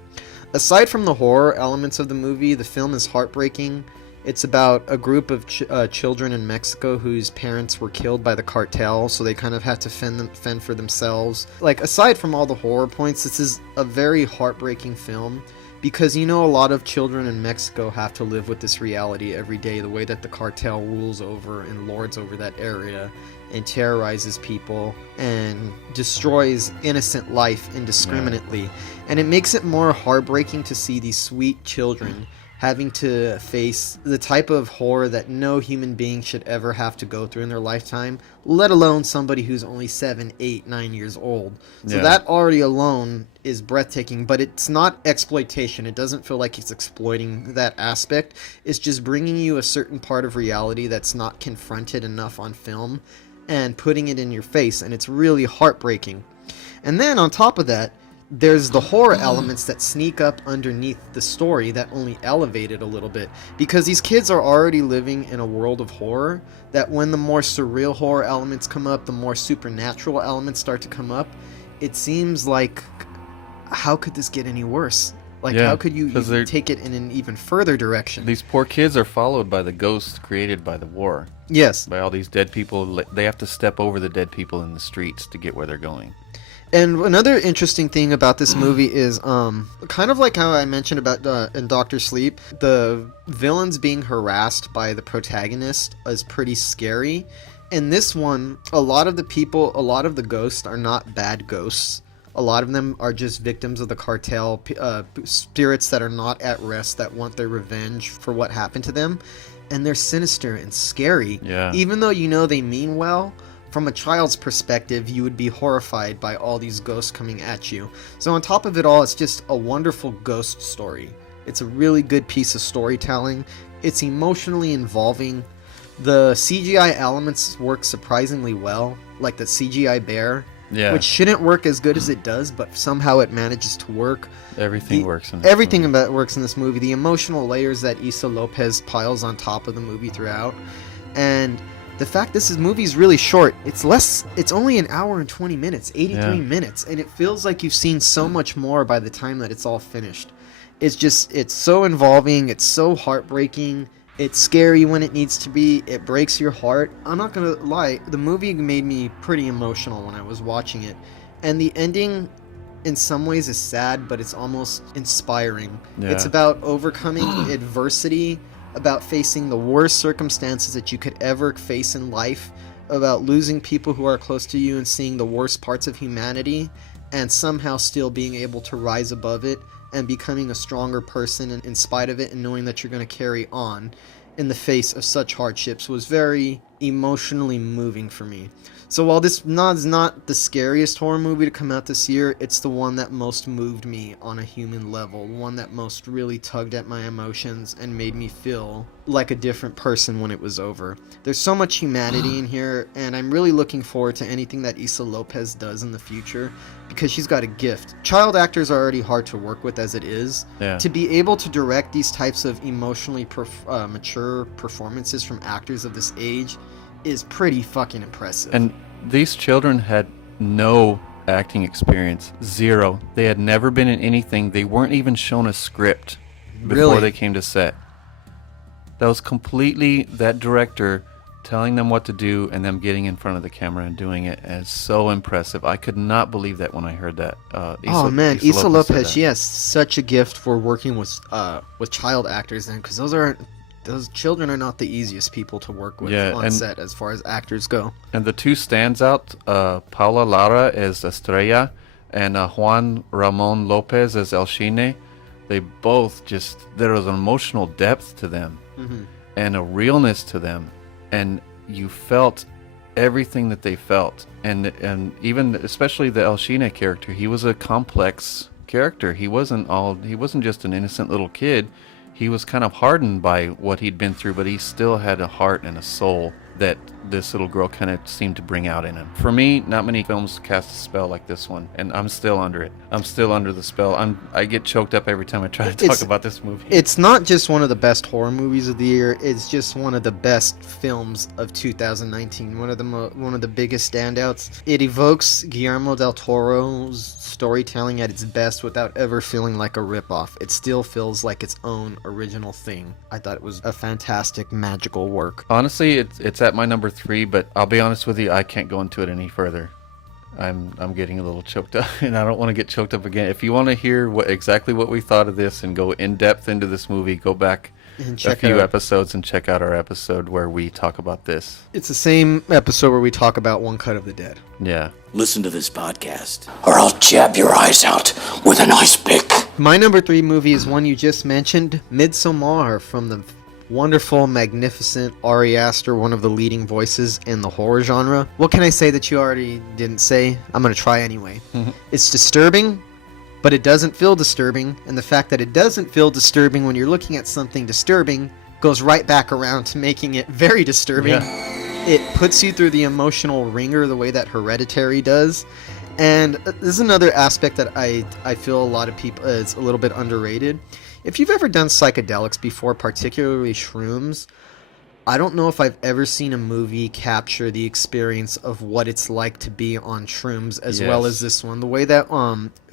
Aside from the horror elements of the movie, the film is heartbreaking. It's about a group of children in Mexico whose parents were killed by the cartel, so they kind of had to fend for themselves. Like, aside from all the horror points, this is a very heartbreaking film because, you know, a lot of children in Mexico have to live with this reality every day, the way that the cartel rules over and lords over that area and terrorizes people and destroys innocent life indiscriminately. Yeah. And it makes it more heartbreaking to see these sweet children having to face the type of horror that no human being should ever have to go through in their lifetime, let alone somebody who's only 7, 8, 9 years old. So that already alone is breathtaking, but it's not exploitation. It doesn't feel like it's exploiting that aspect. It's just bringing you a certain part of reality that's not confronted enough on film and putting it in your face, and it's really heartbreaking. And then on top of that, there's the horror elements that sneak up underneath the story that only elevate it a little bit, because these kids are already living in a world of horror that when the more surreal horror elements come up, the more supernatural elements start to come up, it seems like, how could this get any worse? Like, how could you even take it in an even further direction? These poor kids are followed by the ghosts created by the war. Yes. By all these dead people. They have to step over the dead people in the streets to get where they're going. And another interesting thing about this movie is kind of like how I mentioned about in Dr. Sleep, the villains being harassed by the protagonist is pretty scary. In this one, a lot of the ghosts are not bad ghosts. A lot of them are just victims of the cartel, spirits that are not at rest, that want their revenge for what happened to them. And they're sinister and scary. Yeah. Even though you know they mean well, from a child's perspective, you would be horrified by all these ghosts coming at you. So on top of it all, it's just a wonderful ghost story. It's a really good piece of storytelling. It's emotionally involving. The CGI elements work surprisingly well, like the CGI bear. Yeah. Which shouldn't work as good as it does, but somehow it manages to work. Everything works in this Everything about works in this movie. The emotional layers that Issa Lopez piles on top of the movie throughout. And the fact this movie is really short. It's only an hour and 20 minutes, 83 minutes, and it feels like you've seen so much more by the time that it's all finished. It's so involving, it's so heartbreaking. It's scary when it needs to be. It breaks your heart. I'm not going to lie. The movie made me pretty emotional when I was watching it. And the ending, in some ways, is sad, but it's almost inspiring. Yeah. It's about overcoming adversity, about facing the worst circumstances that you could ever face in life, about losing people who are close to you and seeing the worst parts of humanity, and somehow still being able to rise above it and becoming a stronger person in spite of it, and knowing that you're going to carry on in the face of such hardships was very emotionally moving for me. So while this is not the scariest horror movie to come out this year, it's the one that most moved me on a human level, one that most really tugged at my emotions and made me feel like a different person when it was over. There's so much humanity in here, and I'm really looking forward to anything that Issa Lopez does in the future, because she's got a gift. Child actors are already hard to work with as it is. Yeah. To be able to direct these types of emotionally mature performances from actors of this age is pretty fucking impressive. And these children had no acting experience. Zero. They had never been in anything. They weren't even shown a script before they came to set. That was completely that director telling them what to do and them getting in front of the camera and doing it. And it's so impressive. I could not believe that when I heard that. Issa Lopez, she has such a gift for working with child actors, then, because those children are not the easiest people to work with on set as far as actors go. And the two standouts, Paula Lara as Estrella and Juan Ramon Lopez as El Shine, they both there was an emotional depth to them and a realness to them. And you felt everything that they felt, and even especially the El Shine character. He was a complex character. He wasn't just an innocent little kid. He was kind of hardened by what he'd been through, but he still had a heart and a soul that this little girl kind of seemed to bring out in him. For me, not many films cast a spell like this one, and I'm still under it. I'm still under the spell. I get choked up every time I try to talk about this movie. It's not just one of the best horror movies of the year. It's just one of the best films of 2019. One of the biggest standouts. It evokes Guillermo del Toro's storytelling at its best without ever feeling like a ripoff. It still feels like its own original thing. I thought it was a fantastic, magical work. Honestly, it's at my number 3, but I'll be honest with you, I can't go into it any further. I'm getting a little choked up, and I don't want to get choked up again. If you want to hear exactly what we thought of this and go in depth into this movie, go back a few episodes and check out our episode where we talk about this. It's the same episode where we talk about One Cut of the Dead. Yeah. Listen to this podcast, or I'll jab your eyes out with an ice pick. My number 3 movie is one you just mentioned, Midsommar, from the wonderful, magnificent Ari Aster, one of the leading voices in the horror genre. What can I say that you already didn't say? I'm going to try anyway. It's disturbing, but it doesn't feel disturbing, and the fact that it doesn't feel disturbing when you're looking at something disturbing goes right back around to making it very disturbing. Yeah. It puts you through the emotional ringer the way that Hereditary does. And this is another aspect that I feel a lot of people is a little bit underrated. If you've ever done psychedelics before, particularly shrooms, I don't know if I've ever seen a movie capture the experience of what it's like to be on shrooms as well as this one. The way that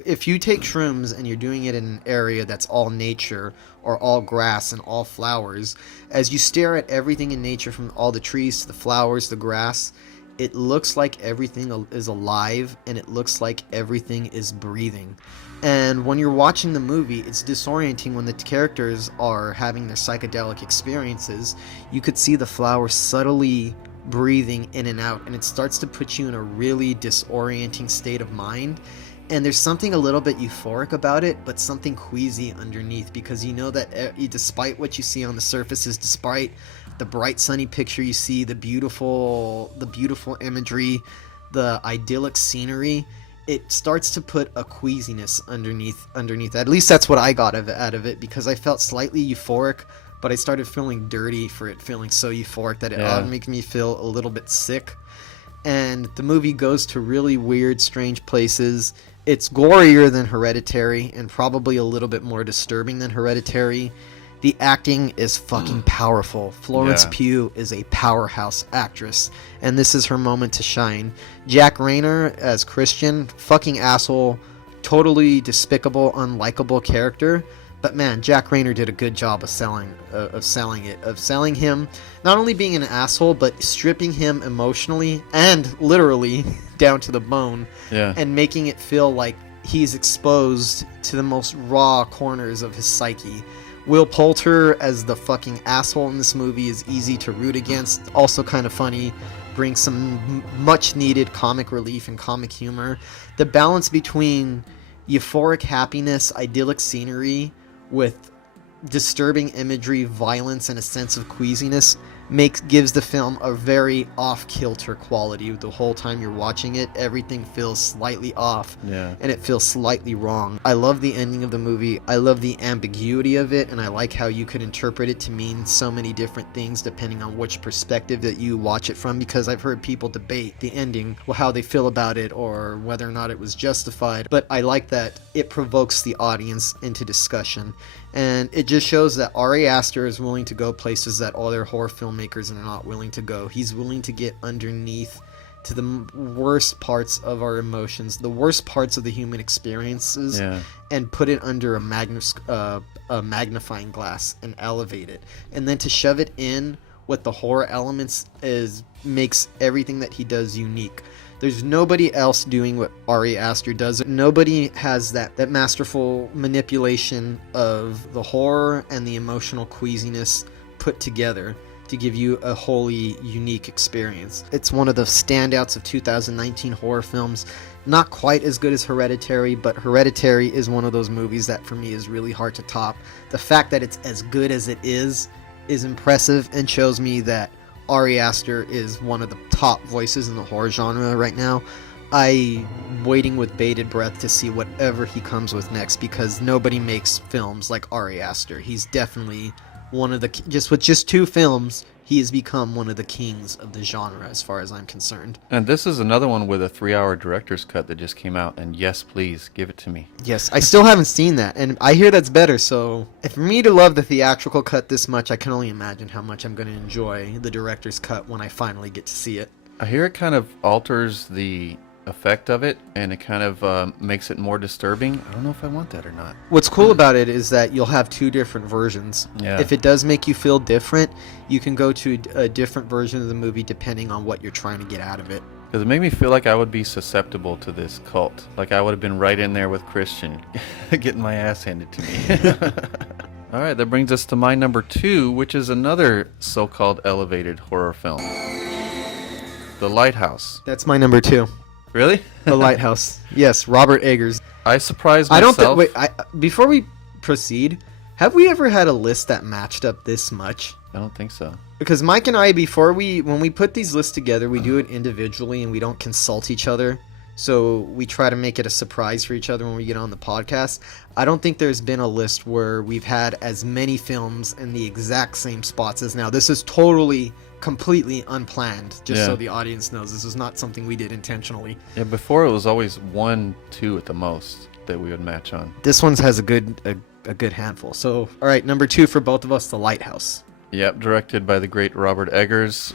if you take shrooms and you're doing it in an area that's all nature or all grass and all flowers, as you stare at everything in nature, from all the trees to the flowers, the grass, it looks like everything is alive, and it looks like everything is breathing. And when you're watching the movie, it's disorienting when the characters are having their psychedelic experiences. You could see the flowers subtly breathing in and out, and it starts to put you in a really disorienting state of mind. And there's something a little bit euphoric about it, but something queasy underneath, because you know that despite what you see on the surfaces, despite the bright sunny picture you see, the beautiful imagery, the idyllic scenery, it starts to put a queasiness underneath. At least that's what I got out of it, because I felt slightly euphoric, but I started feeling dirty for it feeling so euphoric that it makes me feel a little bit sick. And the movie goes to really weird, strange places. It's gorier than Hereditary and probably a little bit more disturbing than Hereditary. The acting is fucking powerful. Florence Pugh is a powerhouse actress, and this is her moment to shine. Jack Reynor as Christian, fucking asshole, totally despicable, unlikable character. But man, Jack Reynor did a good job of selling him, not only being an asshole, but stripping him emotionally and literally down to the bone, and making it feel like he's exposed to the most raw corners of his psyche. Will Poulter as the fucking asshole in this movie is easy to root against, also kind of funny, brings some much needed comic relief and comic humor. The balance between euphoric happiness, idyllic scenery, with disturbing imagery, violence, and a sense of queasiness gives the film a very off-kilter quality. The whole time you're watching it, everything feels slightly off, and it feels slightly wrong. I love the ending of the movie. I love the ambiguity of it, and I like how you could interpret it to mean so many different things depending on which perspective that you watch it from, because I've heard people debate the ending, how they feel about it, or whether or not it was justified. But I like that it provokes the audience into discussion. And it just shows that Ari Aster is willing to go places that other horror filmmakers are not willing to go. He's willing to get underneath to the worst parts of our emotions, the worst parts of the human experiences, and put it under a magnifying glass and elevate it. And then to shove it in with the horror elements makes everything that he does unique. There's nobody else doing what Ari Aster does. Nobody has that masterful manipulation of the horror and the emotional queasiness put together to give you a wholly unique experience. It's one of the standouts of 2019 horror films. Not quite as good as Hereditary, but Hereditary is one of those movies that for me is really hard to top. The fact that it's as good as it is impressive and shows me that Ari Aster is one of the top voices in the horror genre right now. I'm waiting with bated breath to see whatever he comes with next, because nobody makes films like Ari Aster. He's definitely one of the... Just 2 films, he has become one of the kings of the genre as far as I'm concerned. And this is another one with a 3-hour director's cut that just came out, and yes, please, give it to me. Yes, I still haven't seen that, and I hear that's better, so for me to love the theatrical cut this much, I can only imagine how much I'm going to enjoy the director's cut when I finally get to see it. I hear it kind of alters the effect of it, and it kind of makes it more disturbing. I don't know if I want that or not. What's cool about it is that you'll have 2 different versions. Yeah. If it does make you feel different, you can go to a different version of the movie depending on what you're trying to get out of it. Because it made me feel like I would be susceptible to this cult. Like I would have been right in there with Christian, getting my ass handed to me. All right, that brings us to my number 2, which is another so-called elevated horror film. The Lighthouse. That's my number 2. Really? The Lighthouse. Yes, Robert Eggers. I surprised myself. Before we proceed, have we ever had a list that matched up this much? I don't think so. Because Mike and I, when we put these lists together, we do it individually and we don't consult each other. So we try to make it a surprise for each other when we get on the podcast. I don't think there's been a list where we've had as many films in the exact same spots as now. This is completely unplanned, just so the audience knows. This is not something we did intentionally. Yeah, before it was always 1, 2 at the most that we would match on. This one has a good handful. So, all right, number 2 for both of us, The Lighthouse. Yep, directed by the great Robert Eggers,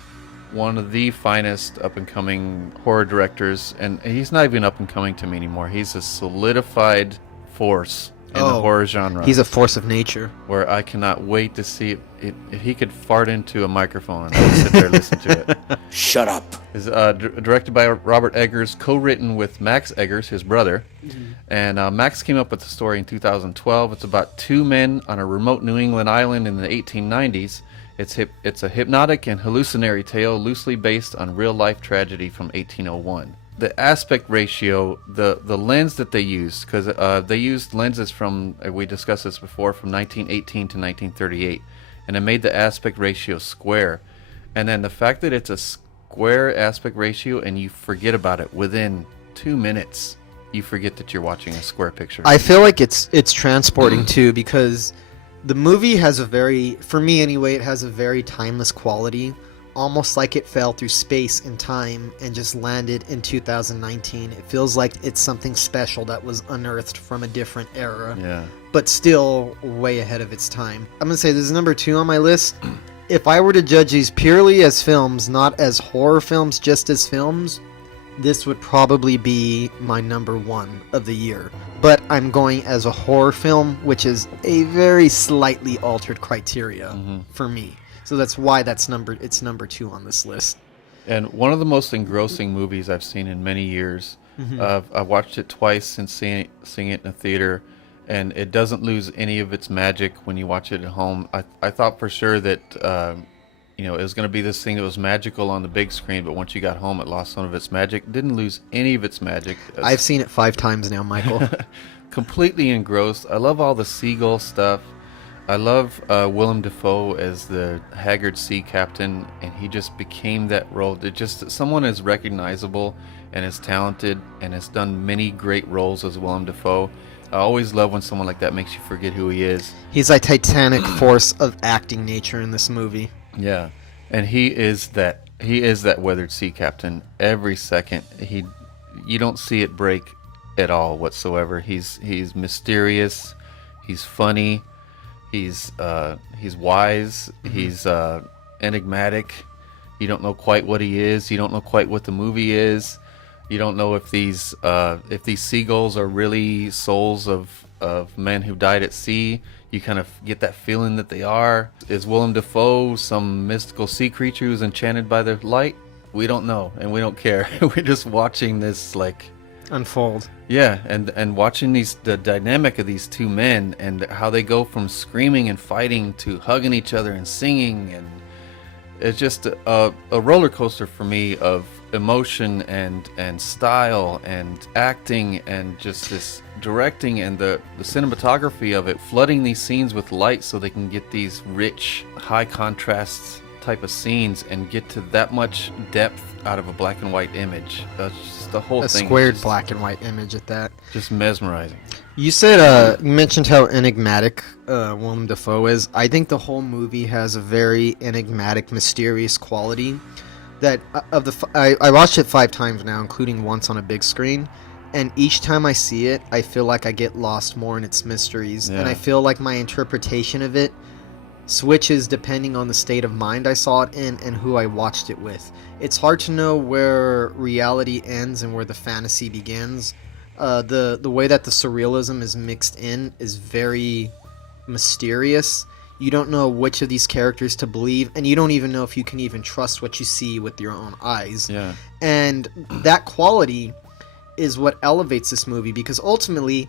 one of the finest up-and-coming horror directors, and he's not even up-and-coming to me anymore. He's a solidified force in the horror genre. He's a force of nature. Where I cannot wait to see it. If he could fart into a microphone and I'd sit there and listen to it. Shut up. It's directed by Robert Eggers, co-written with Max Eggers, his brother. Mm-hmm. And Max came up with the story in 2012. It's about 2 men on a remote New England island in the 1890s. It's a hypnotic and hallucinatory tale loosely based on real-life tragedy from 1801. The aspect ratio, the lens that they used, because they used lenses from, we discussed this before, from 1918 to 1938, and it made the aspect ratio square. And then the fact that it's a square aspect ratio and you forget about it within 2 minutes, you forget that you're watching a square picture. I feel like it's transporting too, because the movie has for me anyway, it has a very timeless quality. Almost like it fell through space and time and just landed in 2019. It feels like it's something special that was unearthed from a different era. Yeah. But still way ahead of its time. I'm going to say this is number 2 on my list. If I were to judge these purely as films, not as horror films, just as films, this would probably be my number 1 of the year. But I'm going as a horror film, which is a very slightly altered criteria for me. So that's why it's number 2 on this list. And one of the most engrossing movies I've seen in many years. I've watched it twice since seeing it in a theater, and it doesn't lose any of its magic when you watch it at home. I thought for sure that it was going to be this thing that was magical on the big screen, but once you got home, it lost some of its magic. It didn't lose any of its magic. I've seen it 5 times now, Michael. Completely engrossed. I love all the seagull stuff. I love Willem Dafoe as the haggard sea captain, and he just became that role. Someone as recognizable and as talented and has done many great roles as Willem Dafoe. I always love when someone like that makes you forget who he is. He's a titanic force of acting nature in this movie. Yeah, and he is that weathered sea captain every second. You don't see it break at all whatsoever. He's mysterious. He's funny. He's wise. He's enigmatic. You don't know quite what he is. You don't know quite what the movie is. You don't know if these seagulls are really souls of men who died at sea. You kind of get that feeling that they are. Is Willem Dafoe some mystical sea creature who's enchanted by the light? We don't know, and we don't care. We're just watching this unfold. Yeah, and watching the dynamic of these 2 men and how they go from screaming and fighting to hugging each other and singing, and it's just a roller coaster for me of emotion and style and acting and just this directing and the cinematography of it, flooding these scenes with light so they can get these rich, high contrast type of scenes and get to that much depth out of a black and white image. That's just the whole A thing. squared just, black and white image at that. Just mesmerizing. You said, you mentioned how enigmatic Willem Dafoe is. I think the whole movie has a very enigmatic, mysterious quality. That I watched it 5 times now, including once on a big screen. And each time I see it, I feel like I get lost more in its mysteries. Yeah. And I feel like my interpretation of it switches depending on the state of mind I saw it in and who I watched it with. It's hard to know where reality ends and where the fantasy begins. The way that the surrealism is mixed in is very mysterious. You don't know which of these characters to believe, and you don't even know if you can even trust what you see with your own eyes. Yeah. And that quality is what elevates this movie, because ultimately,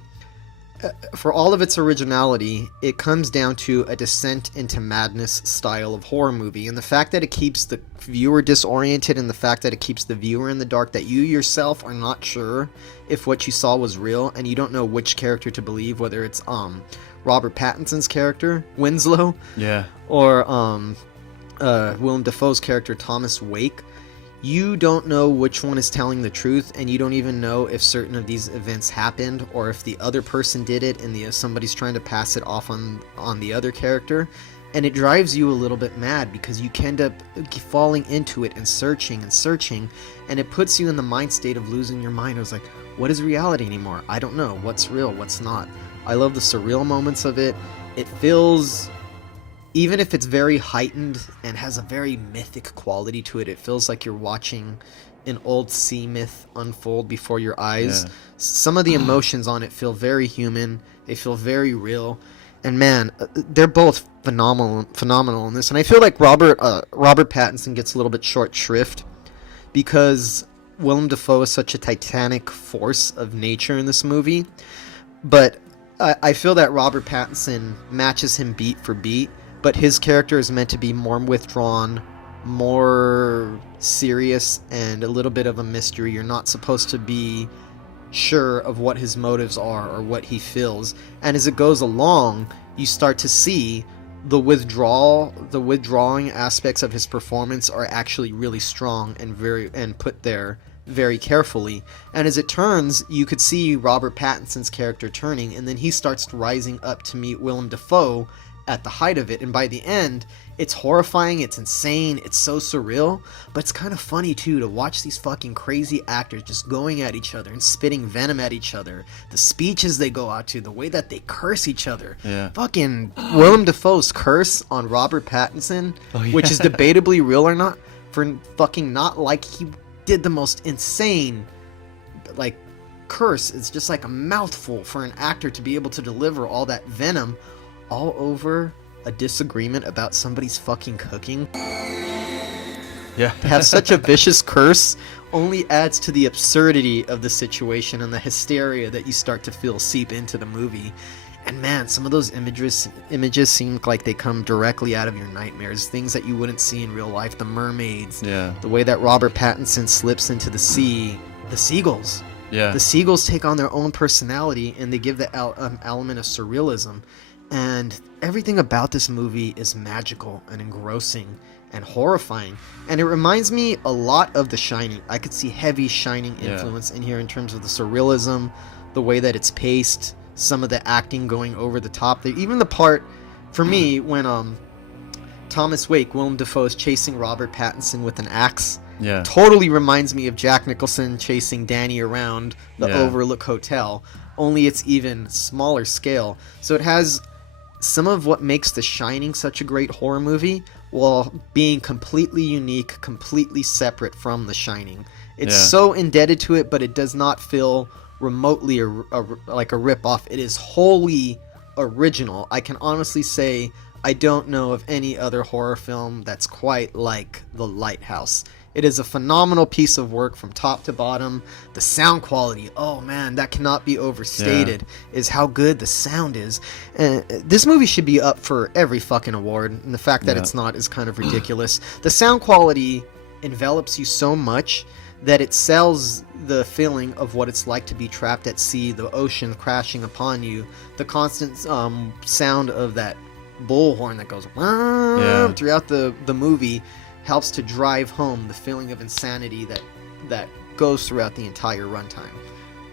for all of its originality, it comes down to a descent into madness style of horror movie. And the fact that it keeps the viewer disoriented, and the fact that it keeps the viewer in the dark, that you yourself are not sure if what you saw was real, and you don't know which character to believe, whether it's Robert Pattinson's character, Winslow, Yeah. or Willem Dafoe's character, Thomas Wake. You don't know which one is telling the truth, and you don't even know if certain of these events happened, or if the other person did it and somebody's trying to pass it off on the other character. And it drives you a little bit mad, because you can end up falling into it and searching, and it puts you in the mind state of losing your mind. It was like, what is reality anymore? I don't know. What's real? What's not? I love the surreal moments of it. It feels, even if it's very heightened and has a very mythic quality to it, it feels like you're watching an old sea myth unfold before your eyes. Yeah. Some of the emotions on it feel very human. They feel very real. And man, they're both phenomenal in this. And I feel like Robert Pattinson gets a little bit short shrift, because Willem Dafoe is such a titanic force of nature in this movie. But I feel that Robert Pattinson matches him beat for beat, but his character is meant to be more withdrawn, more serious, and a little bit of a mystery. You're not supposed to be sure of what his motives are or what he feels. And as it goes along, you start to see the withdrawing aspects of his performance are actually really strong and put there very carefully. And as it turns, you could see Robert Pattinson's character turning, and then he starts rising up to meet Willem Dafoe at the height of it. And by the end, it's horrifying, it's insane, it's so surreal, but it's kind of funny too to watch these fucking crazy actors just going at each other and spitting venom at each other. The speeches they go out to, the way that they curse each other. Yeah. Fucking Willem Dafoe's curse on Robert Pattinson, which is debatably real or not, for fucking not like he did the most insane like curse. It's just like a mouthful for an actor to be able to deliver all that venom all over a disagreement about somebody's fucking cooking. Yeah. To have such a vicious curse only adds to the absurdity of the situation and the hysteria that you start to feel seep into the movie. And man, some of those images seem like they come directly out of your nightmares. Things that you wouldn't see in real life. The mermaids. Yeah. The way that Robert Pattinson slips into the sea. The seagulls. Yeah. The seagulls take on their own personality, and they give the element of surrealism. And everything about this movie is magical and engrossing and horrifying. And it reminds me a lot of The Shining. I could see heavy Shining influence in here in terms of the surrealism, the way that it's paced, some of the acting going over the top. Even the part, for me, when Thomas Wake, Willem Dafoe, is chasing Robert Pattinson with an axe, totally reminds me of Jack Nicholson chasing Danny around the Overlook Hotel, only it's even smaller scale. So it has some of what makes The Shining such a great horror movie, while being completely unique, completely separate from The Shining. It's so indebted to it, but it does not feel remotely like a rip-off. It is wholly original. I can honestly say I don't know of any other horror film that's quite like The Lighthouse. It is a phenomenal piece of work from top to bottom. The sound quality, oh man, that cannot be overstated, is how good the sound is. This movie should be up for every fucking award, and the fact that it's not is kind of ridiculous. The sound quality envelops you so much that it sells the feeling of what it's like to be trapped at sea, the ocean crashing upon you, the constant sound of that bullhorn that goes throughout the movie helps to drive home the feeling of insanity that goes throughout the entire runtime.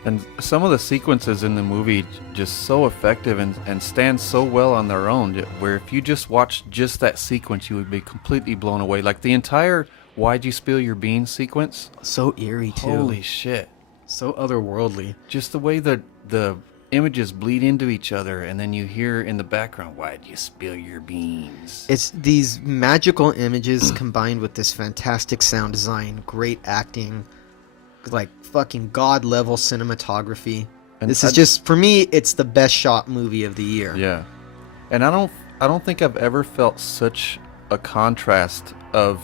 And some of the sequences in the movie just so effective and stand so well on their own, where if you just watched just that sequence, you would be completely blown away. Like the entire "Why'd You Spill Your Beans" sequence. So eerie, too. Holy shit. So otherworldly. Just the way the images bleed into each other, and then you hear in the background, "Why'd you spill your beans?" It's these magical images combined with this fantastic sound design, great acting, like fucking god level cinematography. And this is just, for me, it's the best shot movie of the year. Yeah. And I don't think I've ever felt such a contrast of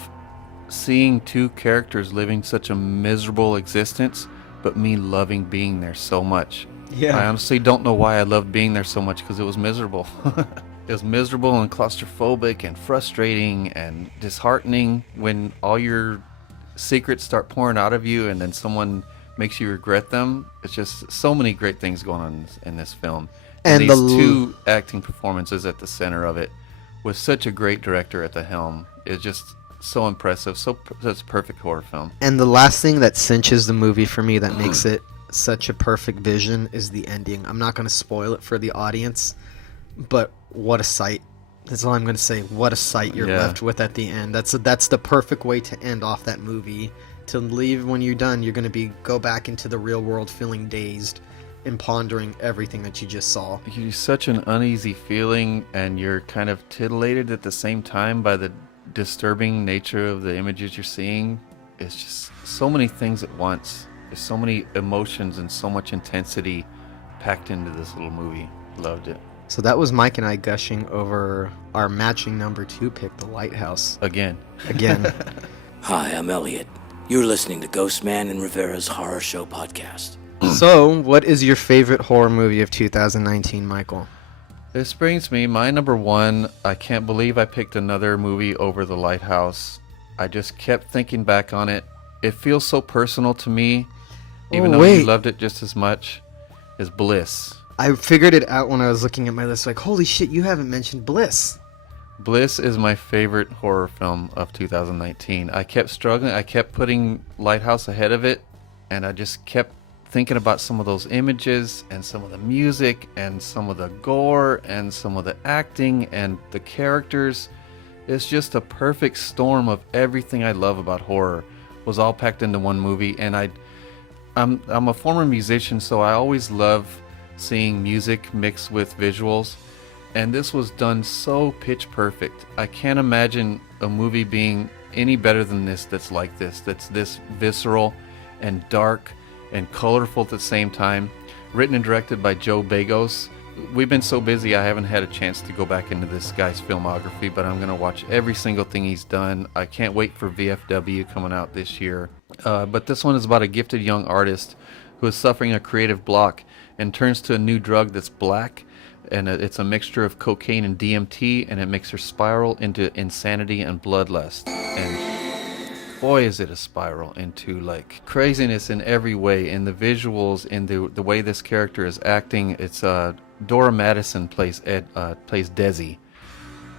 seeing two characters living such a miserable existence, but me loving being there so much. Yeah. I honestly don't know why I loved being there so much, because it was miserable. It was miserable and claustrophobic and frustrating and disheartening when all your secrets start pouring out of you and then someone makes you regret them. It's just so many great things going on in this film. And these two acting performances at the center of it, with such a great director at the helm, is just so impressive. That's a perfect horror film. And the last thing that cinches the movie for me that makes it such a perfect vision is the ending. I'm not going to spoil it for the audience, but what a sight. That's all I'm going to say. What a sight you're left with at the end. That's the perfect way to end off that movie. To leave when you're done, you're going to go back into the real world feeling dazed and pondering everything that you just saw. You're such an uneasy feeling, and you're kind of titillated at the same time by the disturbing nature of the images you're seeing. It's just so many things at once. There's so many emotions and so much intensity packed into this little movie. Loved it. So that was Mike and I gushing over our matching number 2 pick, The Lighthouse. Again. Hi, I'm Elliot. You're listening to Ghostman and Rivera's Horror Show podcast. So, what is your favorite horror movie of 2019, Michael? This brings me, my number 1. I can't believe I picked another movie over The Lighthouse. I just kept thinking back on it. It feels so personal to me, even though you loved it just as much, is Bliss. I figured it out when I was looking at my list, like, holy shit, you haven't mentioned Bliss. Bliss is my favorite horror film of 2019. I kept struggling. I kept putting Lighthouse ahead of it, and I just kept thinking about some of those images and some of the music and some of the gore and some of the acting and the characters. It's just a perfect storm of everything I love about horror was all packed into one movie. And I'm a former musician, so I always love seeing music mixed with visuals, and this was done so pitch perfect. I can't imagine a movie being any better than this, that's like this, that's this visceral and dark and colorful at the same time. Written and directed by Joe Bagos. We've been so busy I haven't had a chance to go back into this guy's filmography, but I'm going to watch every single thing he's done. I can't wait for VFW coming out this year. But this one is about a gifted young artist who is suffering a creative block and turns to a new drug that's black, and it's a mixture of cocaine and DMT, and it makes her spiral into insanity and bloodlust. And boy, is it a spiral into like craziness in every way, in the visuals, in the way this character is acting. It's Dora Madison plays Desi.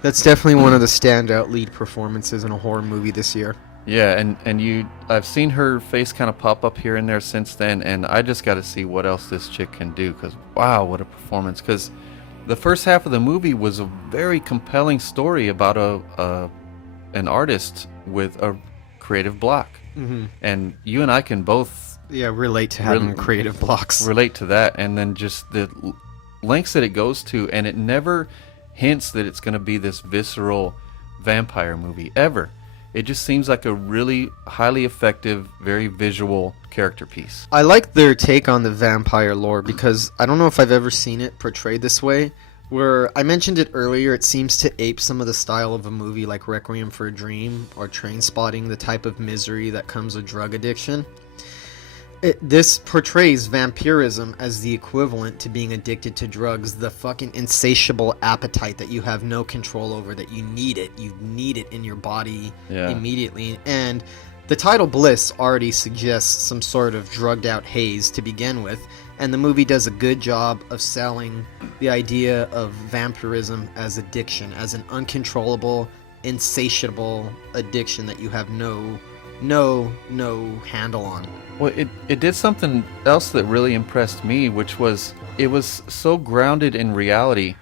That's definitely one of the standout lead performances in a horror movie this year. Yeah, and I've seen her face kind of pop up here and there since then, and I just got to see what else this chick can do, because wow, what a performance. Because the first half of the movie was a very compelling story about an artist with a creative block. Mm-hmm. And you and I can both relate to having creative blocks. Relate to that, and then just the lengths that it goes to, and it never hints that it's going to be this visceral vampire movie ever. It just seems like a really highly effective, very visual character piece. I like their take on the vampire lore, because I don't know if I've ever seen it portrayed this way, where I mentioned it earlier, it seems to ape some of the style of a movie like Requiem for a Dream or Trainspotting, the type of misery that comes with drug addiction. This portrays vampirism as the equivalent to being addicted to drugs, the fucking insatiable appetite that you have no control over, that you need it in your body immediately. And The title Bliss already suggests some sort of drugged out haze to begin with, and the movie does a good job of selling the idea of vampirism as addiction, as an uncontrollable, insatiable addiction that you have no handle on. Well, it did something else that really impressed me, which was it was so grounded in reality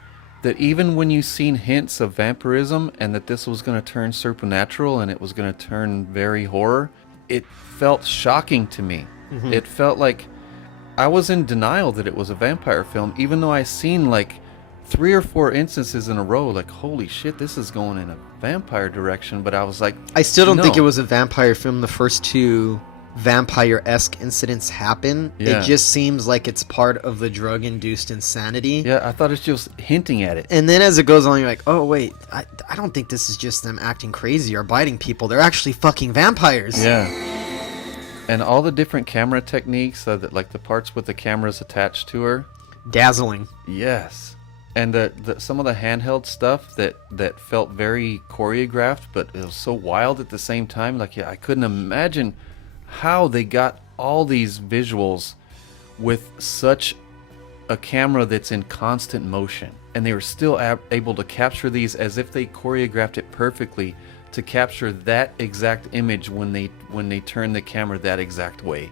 that even when you seen hints of vampirism and that this was going to turn supernatural and it was going to turn very horror, it felt shocking to me. Mm-hmm. It felt like I was in denial that it was a vampire film, even though I seen like 3 or 4 instances in a row, like, holy shit, this is going in a vampire direction. But I was like, I still don't think it was a vampire film. The first 2 vampire-esque incidents happen. Yeah. It just seems like it's part of the drug-induced insanity. Yeah, I thought it's just hinting at it. And then as it goes on, you're like, oh, wait, I don't think this is just them acting crazy or biting people. They're actually fucking vampires. Yeah. And all the different camera techniques, like the parts with the cameras attached to her. Dazzling. Yes. And the some of the handheld stuff that felt very choreographed, but it was so wild at the same time. Like, yeah, I couldn't imagine how they got all these visuals with such a camera that's in constant motion, and they were still able to capture these as if they choreographed it perfectly to capture that exact image when they turn the camera that exact way.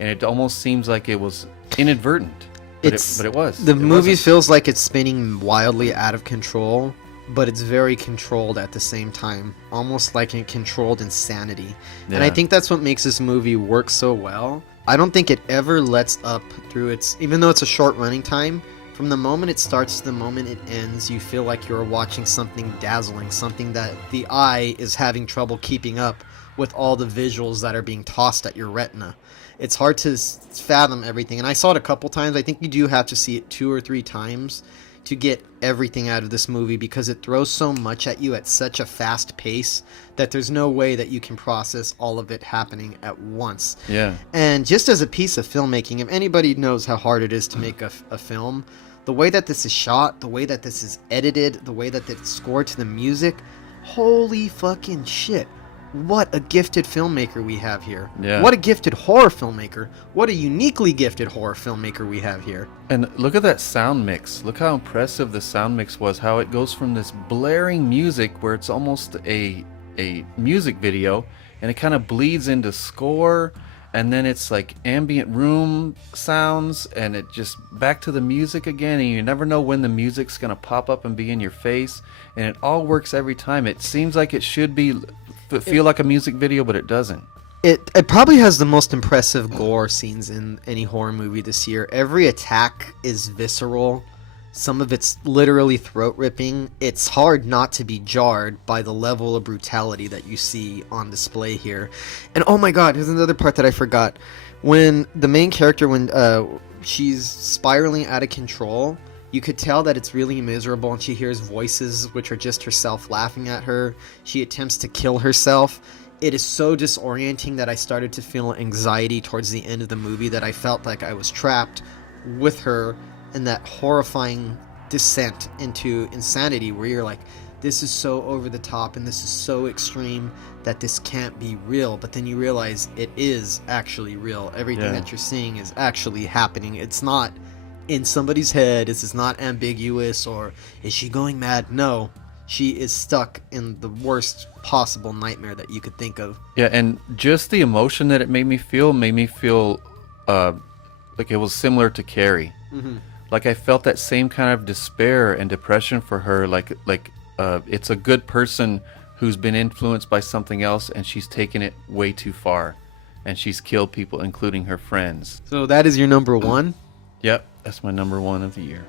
And it almost seems like it was inadvertent, but it was. The movie feels like it's spinning wildly out of control, but it's very controlled at the same time, almost like a controlled insanity. Yeah. And I think that's what makes this movie work so well. I don't think it ever lets up through its, even though it's a short running time, from the moment it starts to the moment it ends, you feel like you're watching something dazzling, something that the eye is having trouble keeping up with all the visuals that are being tossed at your retina. It's hard to fathom everything, and I saw it a couple times. I think you do have to see it 2 or 3 times to get everything out of this movie, because it throws so much at you at such a fast pace that there's no way that you can process all of it happening at once. Yeah. And just as a piece of filmmaking, if anybody knows how hard it is to make a film, the way that this is shot, the way that this is edited, the way that it's scored to the music, holy fucking shit. What a gifted filmmaker we have here. Yeah. What a gifted horror filmmaker. What a uniquely gifted horror filmmaker we have here. And look at that sound mix. Look how impressive the sound mix was. How it goes from this blaring music where it's almost a music video, and it kind of bleeds into score, and then it's like ambient room sounds, and it just back to the music again, and you never know when the music's going to pop up and be in your face, and it all works every time. It seems like it should feel like a music video, but it doesn't. It probably has the most impressive gore scenes in any horror movie this year. Every attack is visceral. Some of it's literally throat-ripping. It's hard not to be jarred by the level of brutality that you see on display here. And oh my god, here's another part that I forgot. When the main character, when she's spiraling out of control, you could tell that it's really miserable, and she hears voices which are just herself laughing at her. She attempts to kill herself. It is so disorienting that I started to feel anxiety towards the end of the movie, that I felt like I was trapped with her in that horrifying descent into insanity, where you're like, this is so over the top and this is so extreme that this can't be real. But then you realize it is actually real. Everything that you're seeing is actually happening. It's not in somebody's head. This is not ambiguous, or is she going mad? No, she is stuck in the worst possible nightmare that you could think of. Yeah, and just the emotion that it made me feel like it was similar to Carrie. Mm-hmm. Like I felt that same kind of despair and depression for her. Like it's a good person who's been influenced by something else, and she's taken it way too far, and she's killed people, including her friends. So that is your number one? Yep, that's my number one of the year.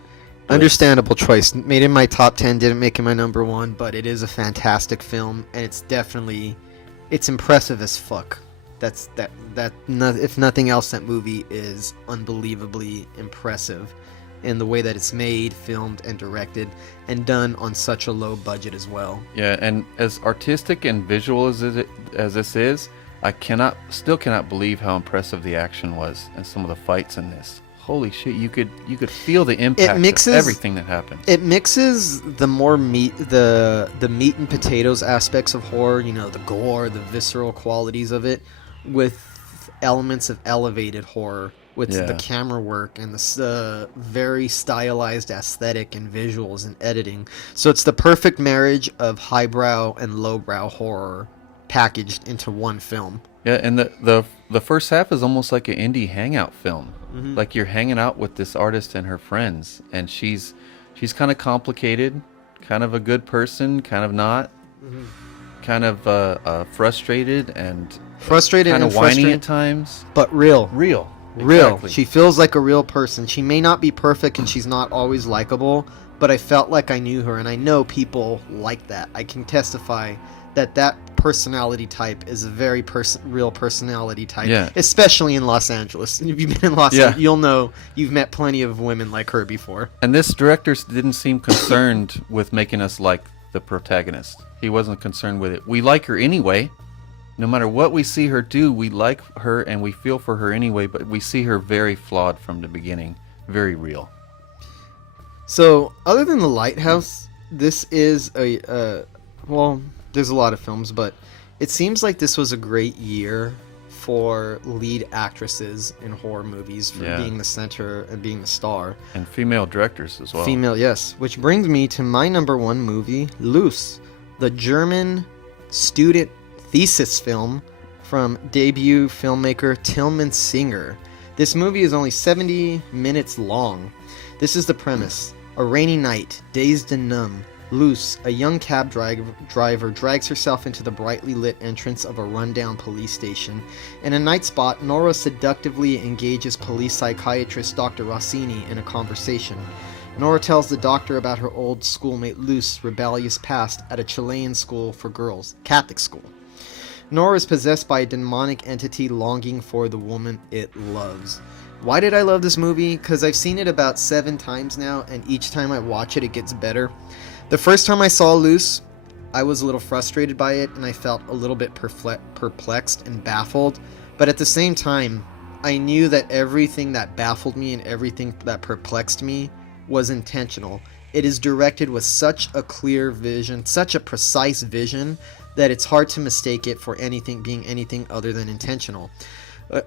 Understandable choice. Made in my top 10, didn't make it my number one, but it is a fantastic film, and it's impressive as fuck. If nothing else, that movie is unbelievably impressive in the way that it's made, filmed, and directed, and done on such a low budget as well. Yeah, and as artistic and visual as this is, I still cannot believe how impressive the action was and some of the fights in this. holy shit, you could feel the impact mixes- of everything that happens. It mixes the more the meat and potatoes aspects of horror, the gore, the visceral qualities of it, with elements of elevated horror, with the camera work and the very stylized aesthetic and visuals and editing. So it's the perfect marriage of highbrow and lowbrow horror packaged into one film. Yeah, and the first half is almost like an indie hangout film. Mm-hmm. Like you're hanging out with this artist and her friends, and she's kind of complicated, kind of a good person, kind of not, kind of frustrated and kind of whiny at times, but real. Exactly. She feels like a real person. She may not be perfect and she's not always likable, but I felt like I knew her, and I know people like that. I can testify that personality type is a very real personality type, especially in Los Angeles. If you've been in Los Angeles, you'll know you've met plenty of women like her before. And this director didn't seem concerned with making us like the protagonist. He wasn't concerned with it. We like her anyway. No matter what we see her do, we like her and we feel for her anyway, but we see her very flawed from the beginning. Very real. So, other than The Lighthouse, this is well, there's a lot of films, but it seems like this was a great year for lead actresses in horror movies, for being the center and being the star. And female directors as well. Female, yes. Which brings me to my number one movie, Loose, the German student thesis film from debut filmmaker Tillman Singer. This movie is only 70 minutes long. This is the premise. A rainy night, dazed and numb, Luce, a young cab driver, drags herself into the brightly lit entrance of a rundown police station. In a night spot, Nora seductively engages police psychiatrist Dr. Rossini in a conversation. Nora tells the doctor about her old schoolmate Luce's rebellious past at a Chilean school for girls, Catholic school. Nora is possessed by a demonic entity longing for the woman it loves. Why did I love this movie? Because I've seen it about 7 times now, and each time I watch it, it gets better. The first time I saw Luce, I was a little frustrated by it, and I felt a little bit perplexed and baffled. But at the same time, I knew that everything that baffled me and everything that perplexed me was intentional. It is directed with such a clear vision, such a precise vision, that it's hard to mistake it for anything being anything other than intentional.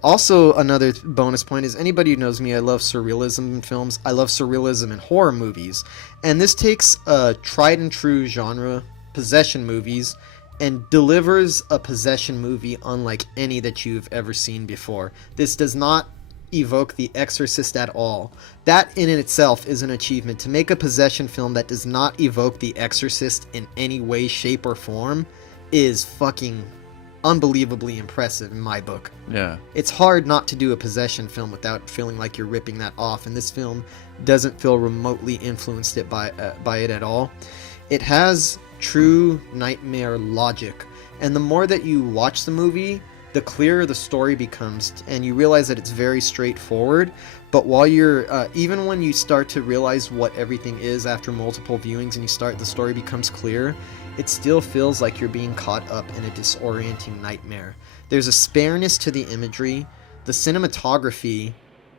Also, another bonus point is, anybody who knows me, I love surrealism in films. I love surrealism in horror movies. And this takes a tried and true genre, possession movies, and delivers a possession movie unlike any that you've ever seen before. This does not evoke The Exorcist at all. That in itself is an achievement. To make a possession film that does not evoke The Exorcist in any way, shape, or form is fucking unbelievably impressive in my book. Yeah. It's hard not to do a possession film without feeling like you're ripping that off, and this film doesn't feel remotely influenced by it at all. It has true nightmare logic, and the more that you watch the movie, the clearer the story becomes, and you realize that it's very straightforward. But while you're even when you start to realize what everything is after multiple viewings and the story becomes clear, it still feels like you're being caught up in a disorienting nightmare. There's a spareness to the imagery, the cinematography.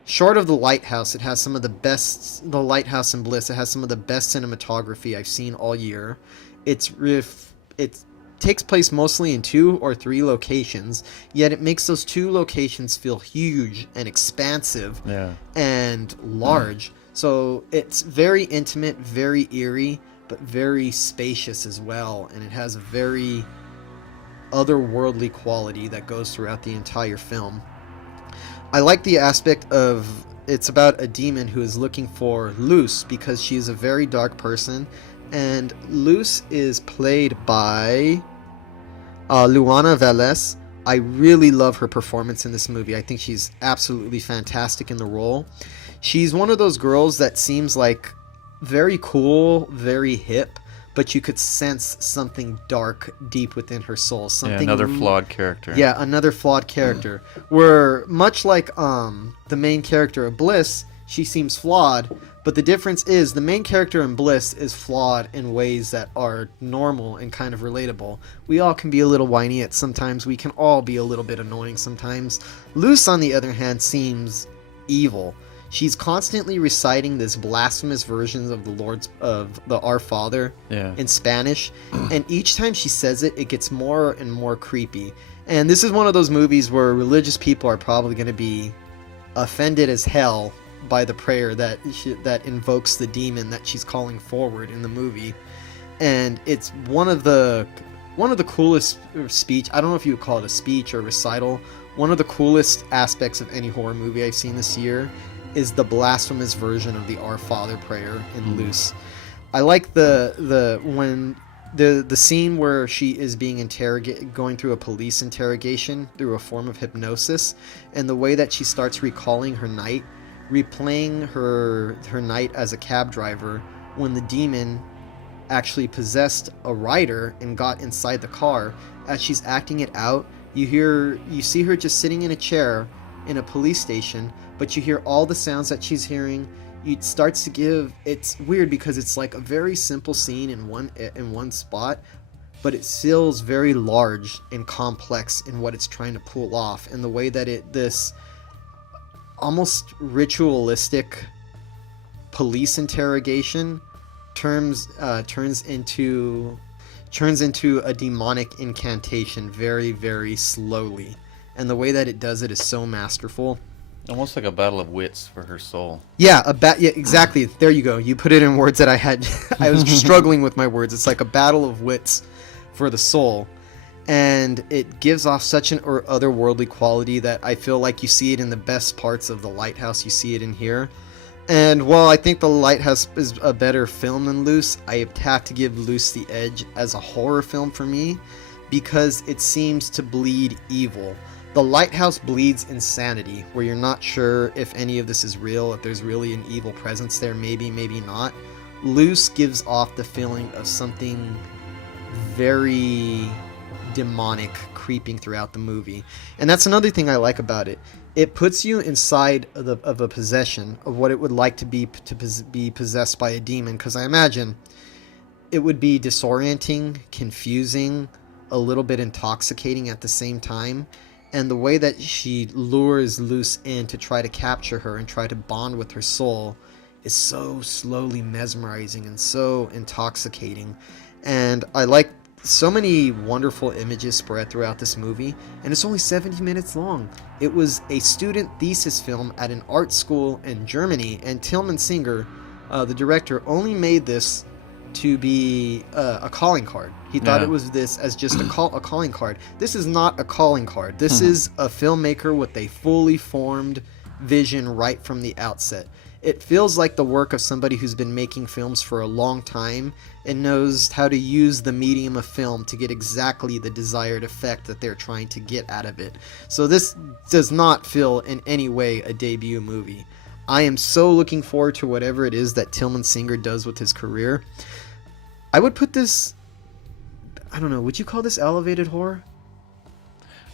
Short of The Lighthouse, it has some of the best. The Lighthouse and Bliss, it has some of the best cinematography I've seen all year. It takes place mostly in 2 or 3 locations, yet it makes those 2 locations feel huge and expansive and large. So it's very intimate, very eerie, but very spacious as well, and it has a very otherworldly quality that goes throughout the entire film. I like the aspect of it's about a demon who is looking for Luce because she is a very dark person, and Luce is played by Luana Velez. I really love her performance in this movie. I think she's absolutely fantastic in the role. She's one of those girls that seems like very cool, very hip, but you could sense something dark deep within her soul. Something another flawed character. Yeah, another flawed character. Where, much like the main character of Bliss, she seems flawed, but the difference is the main character in Bliss is flawed in ways that are normal and kind of relatable. We all can be a little whiny at sometimes. We can all be a little bit annoying sometimes. Luce, on the other hand, seems evil. she's constantly reciting this blasphemous versions of the Our Father in Spanish, and each time she says it, it gets more and more creepy. And this is one of those movies where religious people are probably going to be offended as hell by the prayer that invokes the demon that she's calling forward in the movie. And it's one of the coolest speech. I don't know if you would call it a speech or recital. One of the coolest aspects of any horror movie I've seen this year is the blasphemous version of the Our Father prayer in Luce. I like the scene where she is being interrogated, going through a police interrogation through a form of hypnosis, and the way that she starts recalling her night, replaying her night as a cab driver when the demon actually possessed a rider and got inside the car. As she's acting it out, you see her just sitting in a chair in a police station, but you hear all the sounds that she's hearing. It starts to give, it's weird because it's like a very simple scene in one spot, but it feels very large and complex in what it's trying to pull off, and the way that this almost ritualistic police interrogation turns into a demonic incantation very, very slowly, and the way that it does it is so masterful. Almost like a battle of wits for her soul. Yeah, yeah, exactly. There you go. You put it in words that I was struggling with my words. It's like a battle of wits for the soul. And it gives off such an otherworldly quality that I feel like you see it in the best parts of The Lighthouse. You see it in here. And while I think The Lighthouse is a better film than Luce, I have to give Luce the edge as a horror film for me, because it seems to bleed evil. The Lighthouse bleeds insanity, where you're not sure if any of this is real, if there's really an evil presence there, maybe, maybe not. Luce gives off the feeling of something very demonic creeping throughout the movie. And that's another thing I like about it. It puts you inside of a possession, of what it would like to be possessed by a demon, because I imagine it would be disorienting, confusing, a little bit intoxicating at the same time. And the way that she lures Luce in to try to capture her and try to bond with her soul is so slowly mesmerizing and so intoxicating. And I like so many wonderful images spread throughout this movie, and it's only 70 minutes long. It was a student thesis film at an art school in Germany, and Tilman Singer, the director, only made this to be a calling card. He thought it was this as just a calling card. This is not a calling card. This is a filmmaker with a fully formed vision right from the outset. It feels like the work of somebody who's been making films for a long time and knows how to use the medium of film to get exactly the desired effect that they're trying to get out of it. So this does not feel in any way a debut movie. I am so looking forward to whatever it is that Tilman Singer does with his career. I would put this, I don't know, would you call this elevated horror?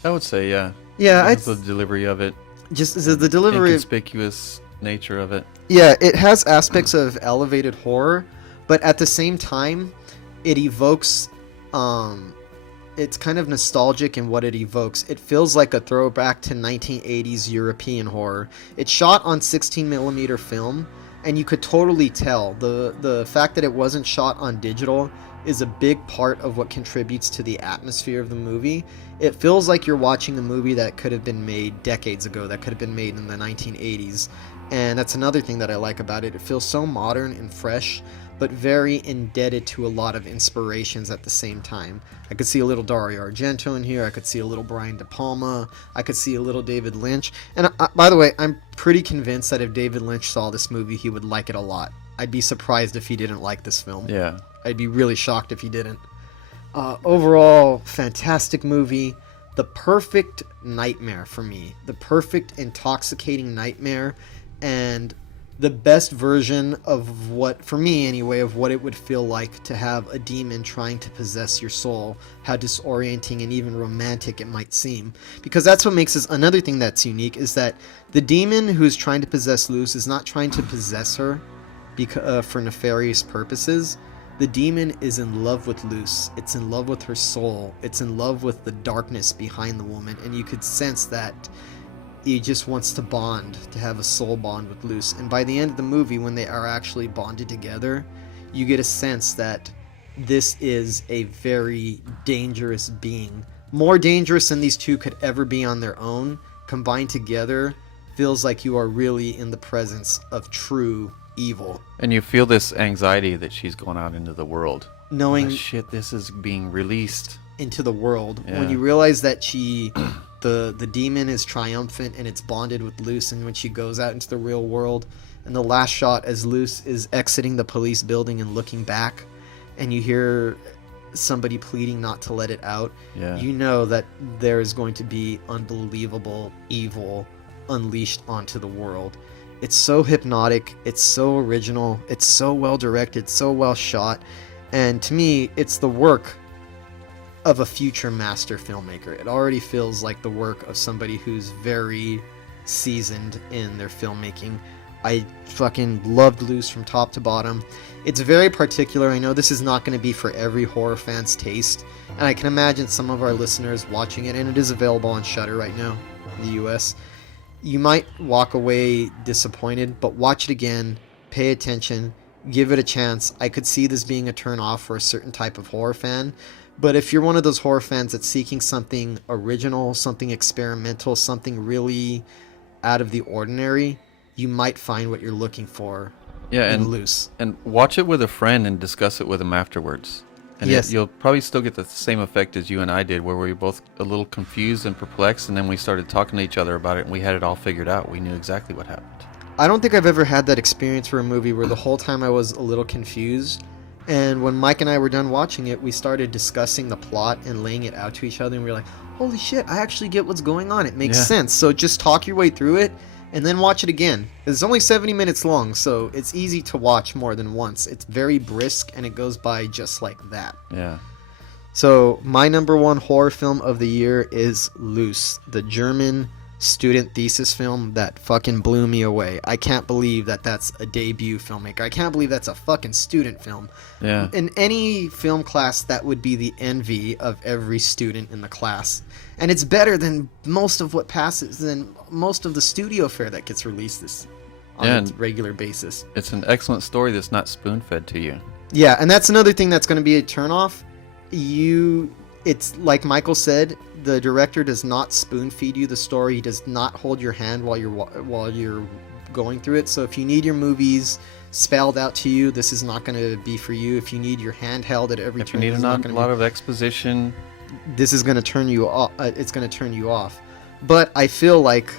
I would say, yeah. Yeah, the delivery of it. Just the delivery, inconspicuous nature of it. Yeah, it has aspects of elevated horror, but at the same time, it evokes, it's kind of nostalgic in what it evokes. It feels like a throwback to 1980s European horror. It's shot on 16mm film, and you could totally tell. The fact that it wasn't shot on digital is a big part of what contributes to the atmosphere of the movie. It feels like you're watching a movie that could have been made decades ago, that could have been made in the 1980s. And that's another thing that I like about it. It feels so modern and fresh, but very indebted to a lot of inspirations at the same time. I could see a little Dario Argento in here. I could see a little Brian De Palma. I could see a little David Lynch. And by the way, I'm pretty convinced that if David Lynch saw this movie, he would like it a lot. I'd be surprised if he didn't like this film. Yeah. I'd be really shocked if he didn't. Overall, fantastic movie. The perfect nightmare for me. The perfect intoxicating nightmare. And the best version of what, for me anyway, of what it would feel like to have a demon trying to possess your soul. How disorienting and even romantic it might seem. Because that's what makes this, another thing that's unique is that the demon who is trying to possess Luce is not trying to possess her for nefarious purposes. The demon is in love with Luce. It's in love with her soul. It's in love with the darkness behind the woman. And you could sense that he just wants to bond, to have a soul bond with Luce. And by the end of the movie, when they are actually bonded together, you get a sense that this is a very dangerous being. More dangerous than these two could ever be on their own. Combined together, feels like you are really in the presence of true evil. And you feel this anxiety that she's going out into the world. Knowing shit, this is being released into the world. Yeah. When you realize that the demon is triumphant and it's bonded with Luce, and when she goes out into the real world, and the last shot as Luce is exiting the police building and looking back, and you hear somebody pleading not to let it out, you know that there is going to be unbelievable evil unleashed onto the world. It's so hypnotic, it's so original, it's so well directed, so well shot, and to me, it's the work of a future master filmmaker. It already feels like the work of somebody who's very seasoned in their filmmaking. I fucking loved Luce from top to bottom. It's very particular. I know this is not going to be for every horror fan's taste, and I can imagine some of our listeners watching it, and it is available on Shudder right now in the US. You might walk away disappointed, but watch it again, pay attention, give it a chance. I could see this being a turn off for a certain type of horror fan, but if you're one of those horror fans that's seeking something original, something experimental, something really out of the ordinary, you might find what you're looking for in Luce. And watch it with a friend and discuss it with them afterwards. And yes. You'll probably still get the same effect as you and I did, where we were both a little confused and perplexed, and then we started talking to each other about it, and we had it all figured out. We knew exactly what happened. I don't think I've ever had that experience for a movie where the whole time I was a little confused, and when Mike and I were done watching it, we started discussing the plot and laying it out to each other, and we were like, holy shit, I actually get what's going on. It makes sense. So just talk your way through it, and then watch it again. It's only 70 minutes long, so it's easy to watch more than once. It's very brisk, and it goes by just like that. Yeah. So my number one horror film of the year is Luce, the German student thesis film that fucking blew me away. I can't believe that that's a debut filmmaker. I can't believe that's a fucking student film. Yeah. In any film class, that would be the envy of every student in the class. And it's better than most of what passes, than most of the studio fare that gets released on a regular basis. It's an excellent story that's not spoon-fed to you. Yeah, and that's another thing that's going to be a turnoff. It's like Michael said, the director does not spoon-feed you the story. He does not hold your hand while you're going through it. So if you need your movies spelled out to you, this is not going to be for you. If you need your hand held at every turn, if you need a lot of exposition, this is going to turn you off. It's going to turn you off. But I feel like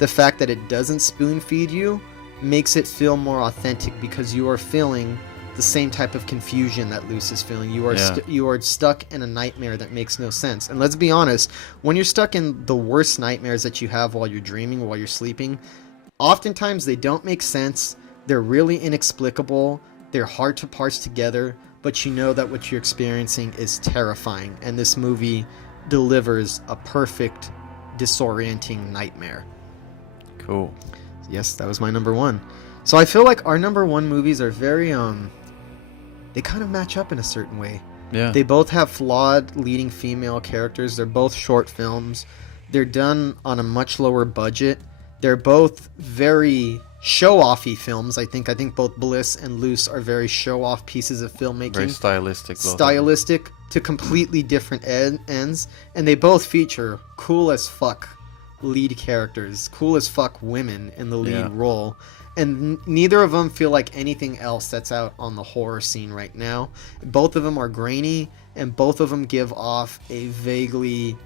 the fact that it doesn't spoon feed you makes it feel more authentic, because you are feeling the same type of confusion that Luce is feeling. You are you are stuck in a nightmare that makes no sense. And let's be honest, when you're stuck in the worst nightmares that you have while you're dreaming, while you're sleeping, oftentimes they don't make sense. They're really inexplicable. They're hard to parse together, but you know that what you're experiencing is terrifying, and this movie delivers a perfect, disorienting nightmare. Cool. Yes, that was my number one. So I feel like our number one movies are very, they kind of match up in a certain way. Yeah. They both have flawed leading female characters. They're both short films. They're done on a much lower budget. They're both very show-offy films. I think both Bliss and Luce are very show-off pieces of filmmaking. Very stylistic. Stylistic to completely different ends. And they both feature cool as fuck lead characters. Cool as fuck women in the lead role. And neither of them feel like anything else that's out on the horror scene right now. Both of them are grainy, and both of them give off a vaguely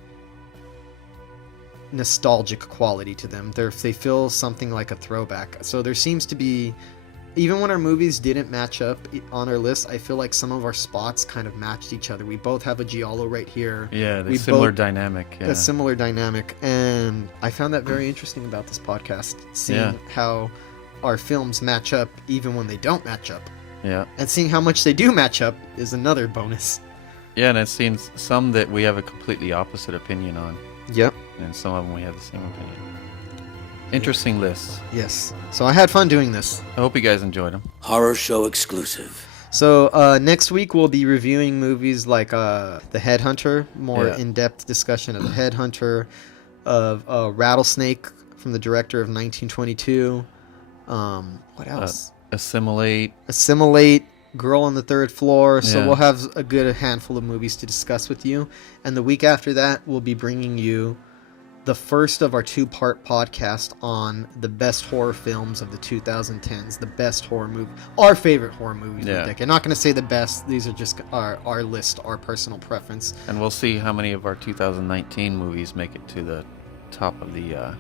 nostalgic quality to them. They feel something like a throwback. So there seems to be, even when our movies didn't match up on our list, I feel like some of our spots kind of matched each other. We both have a giallo right here. Yeah, a similar dynamic. Yeah. A similar dynamic. And I found that very interesting about this podcast, seeing how our films match up even when they don't match up. Yeah. And seeing how much they do match up is another bonus. Yeah, and it seems some that we have a completely opposite opinion on. Yep. And some of them we have the same opinion. Interesting lists. Yes. So I had fun doing this. I hope you guys enjoyed them. Horror show exclusive. So next week we'll be reviewing movies like The Headhunter, more in-depth discussion of The Headhunter, of Rattlesnake from the director of 1922. What else? Assimilate. Girl on the Third Floor. So Yeah. we'll have a good handful of movies to discuss with you. And the week after that, we'll be bringing you the first of our 2-part podcast on the best horror films of the 2010s, the best horror movie, our favorite horror movies of the decade. Not going to say the best; these are just our list, our personal preference. And we'll see how many of our 2019 movies make it to the top of the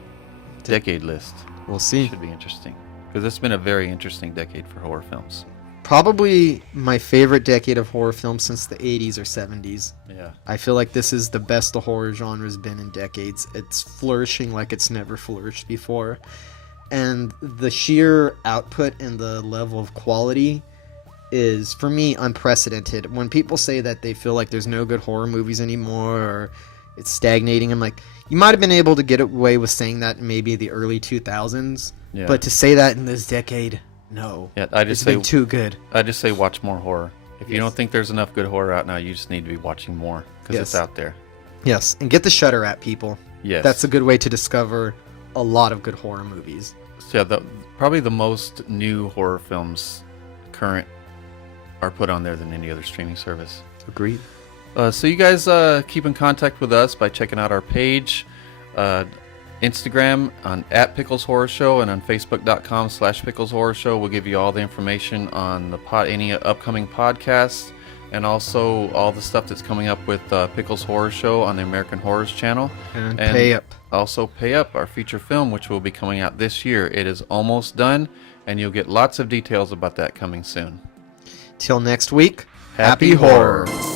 decade list. We'll see. Should be interesting because it's been a very interesting decade for horror films. Probably my favorite decade of horror films since the 80s or 70s. Yeah. I feel like this is the best the horror genre's been in decades. It's flourishing like it's never flourished before. And the sheer output and the level of quality is, for me, unprecedented. When people say that they feel like there's no good horror movies anymore or it's stagnating, I'm like, you might have been able to get away with saying that in maybe the early 2000s. Yeah. But to say that in this decade... No. Yeah, I just it's say been too good. I just say watch more horror. If you Yes. don't think there's enough good horror out now, you just need to be watching more because Yes. it's out there. Yes, and get the Shudder app, people. Yes. That's a good way to discover a lot of good horror movies. So yeah, probably the most new horror films current are put on there than any other streaming service. Agreed. So you guys keep in contact with us by checking out our page, Instagram on @Pickles Horror Show, and on Facebook.com/Pickles Horror Show. We'll give you all the information on the any upcoming podcasts, and also all the stuff that's coming up with Pickles Horror Show on the American Horrors channel. And Pay Up. Also, Pay Up, our feature film, which will be coming out this year. It is almost done, and you'll get lots of details about that coming soon. Till next week, Happy happy horror. horror.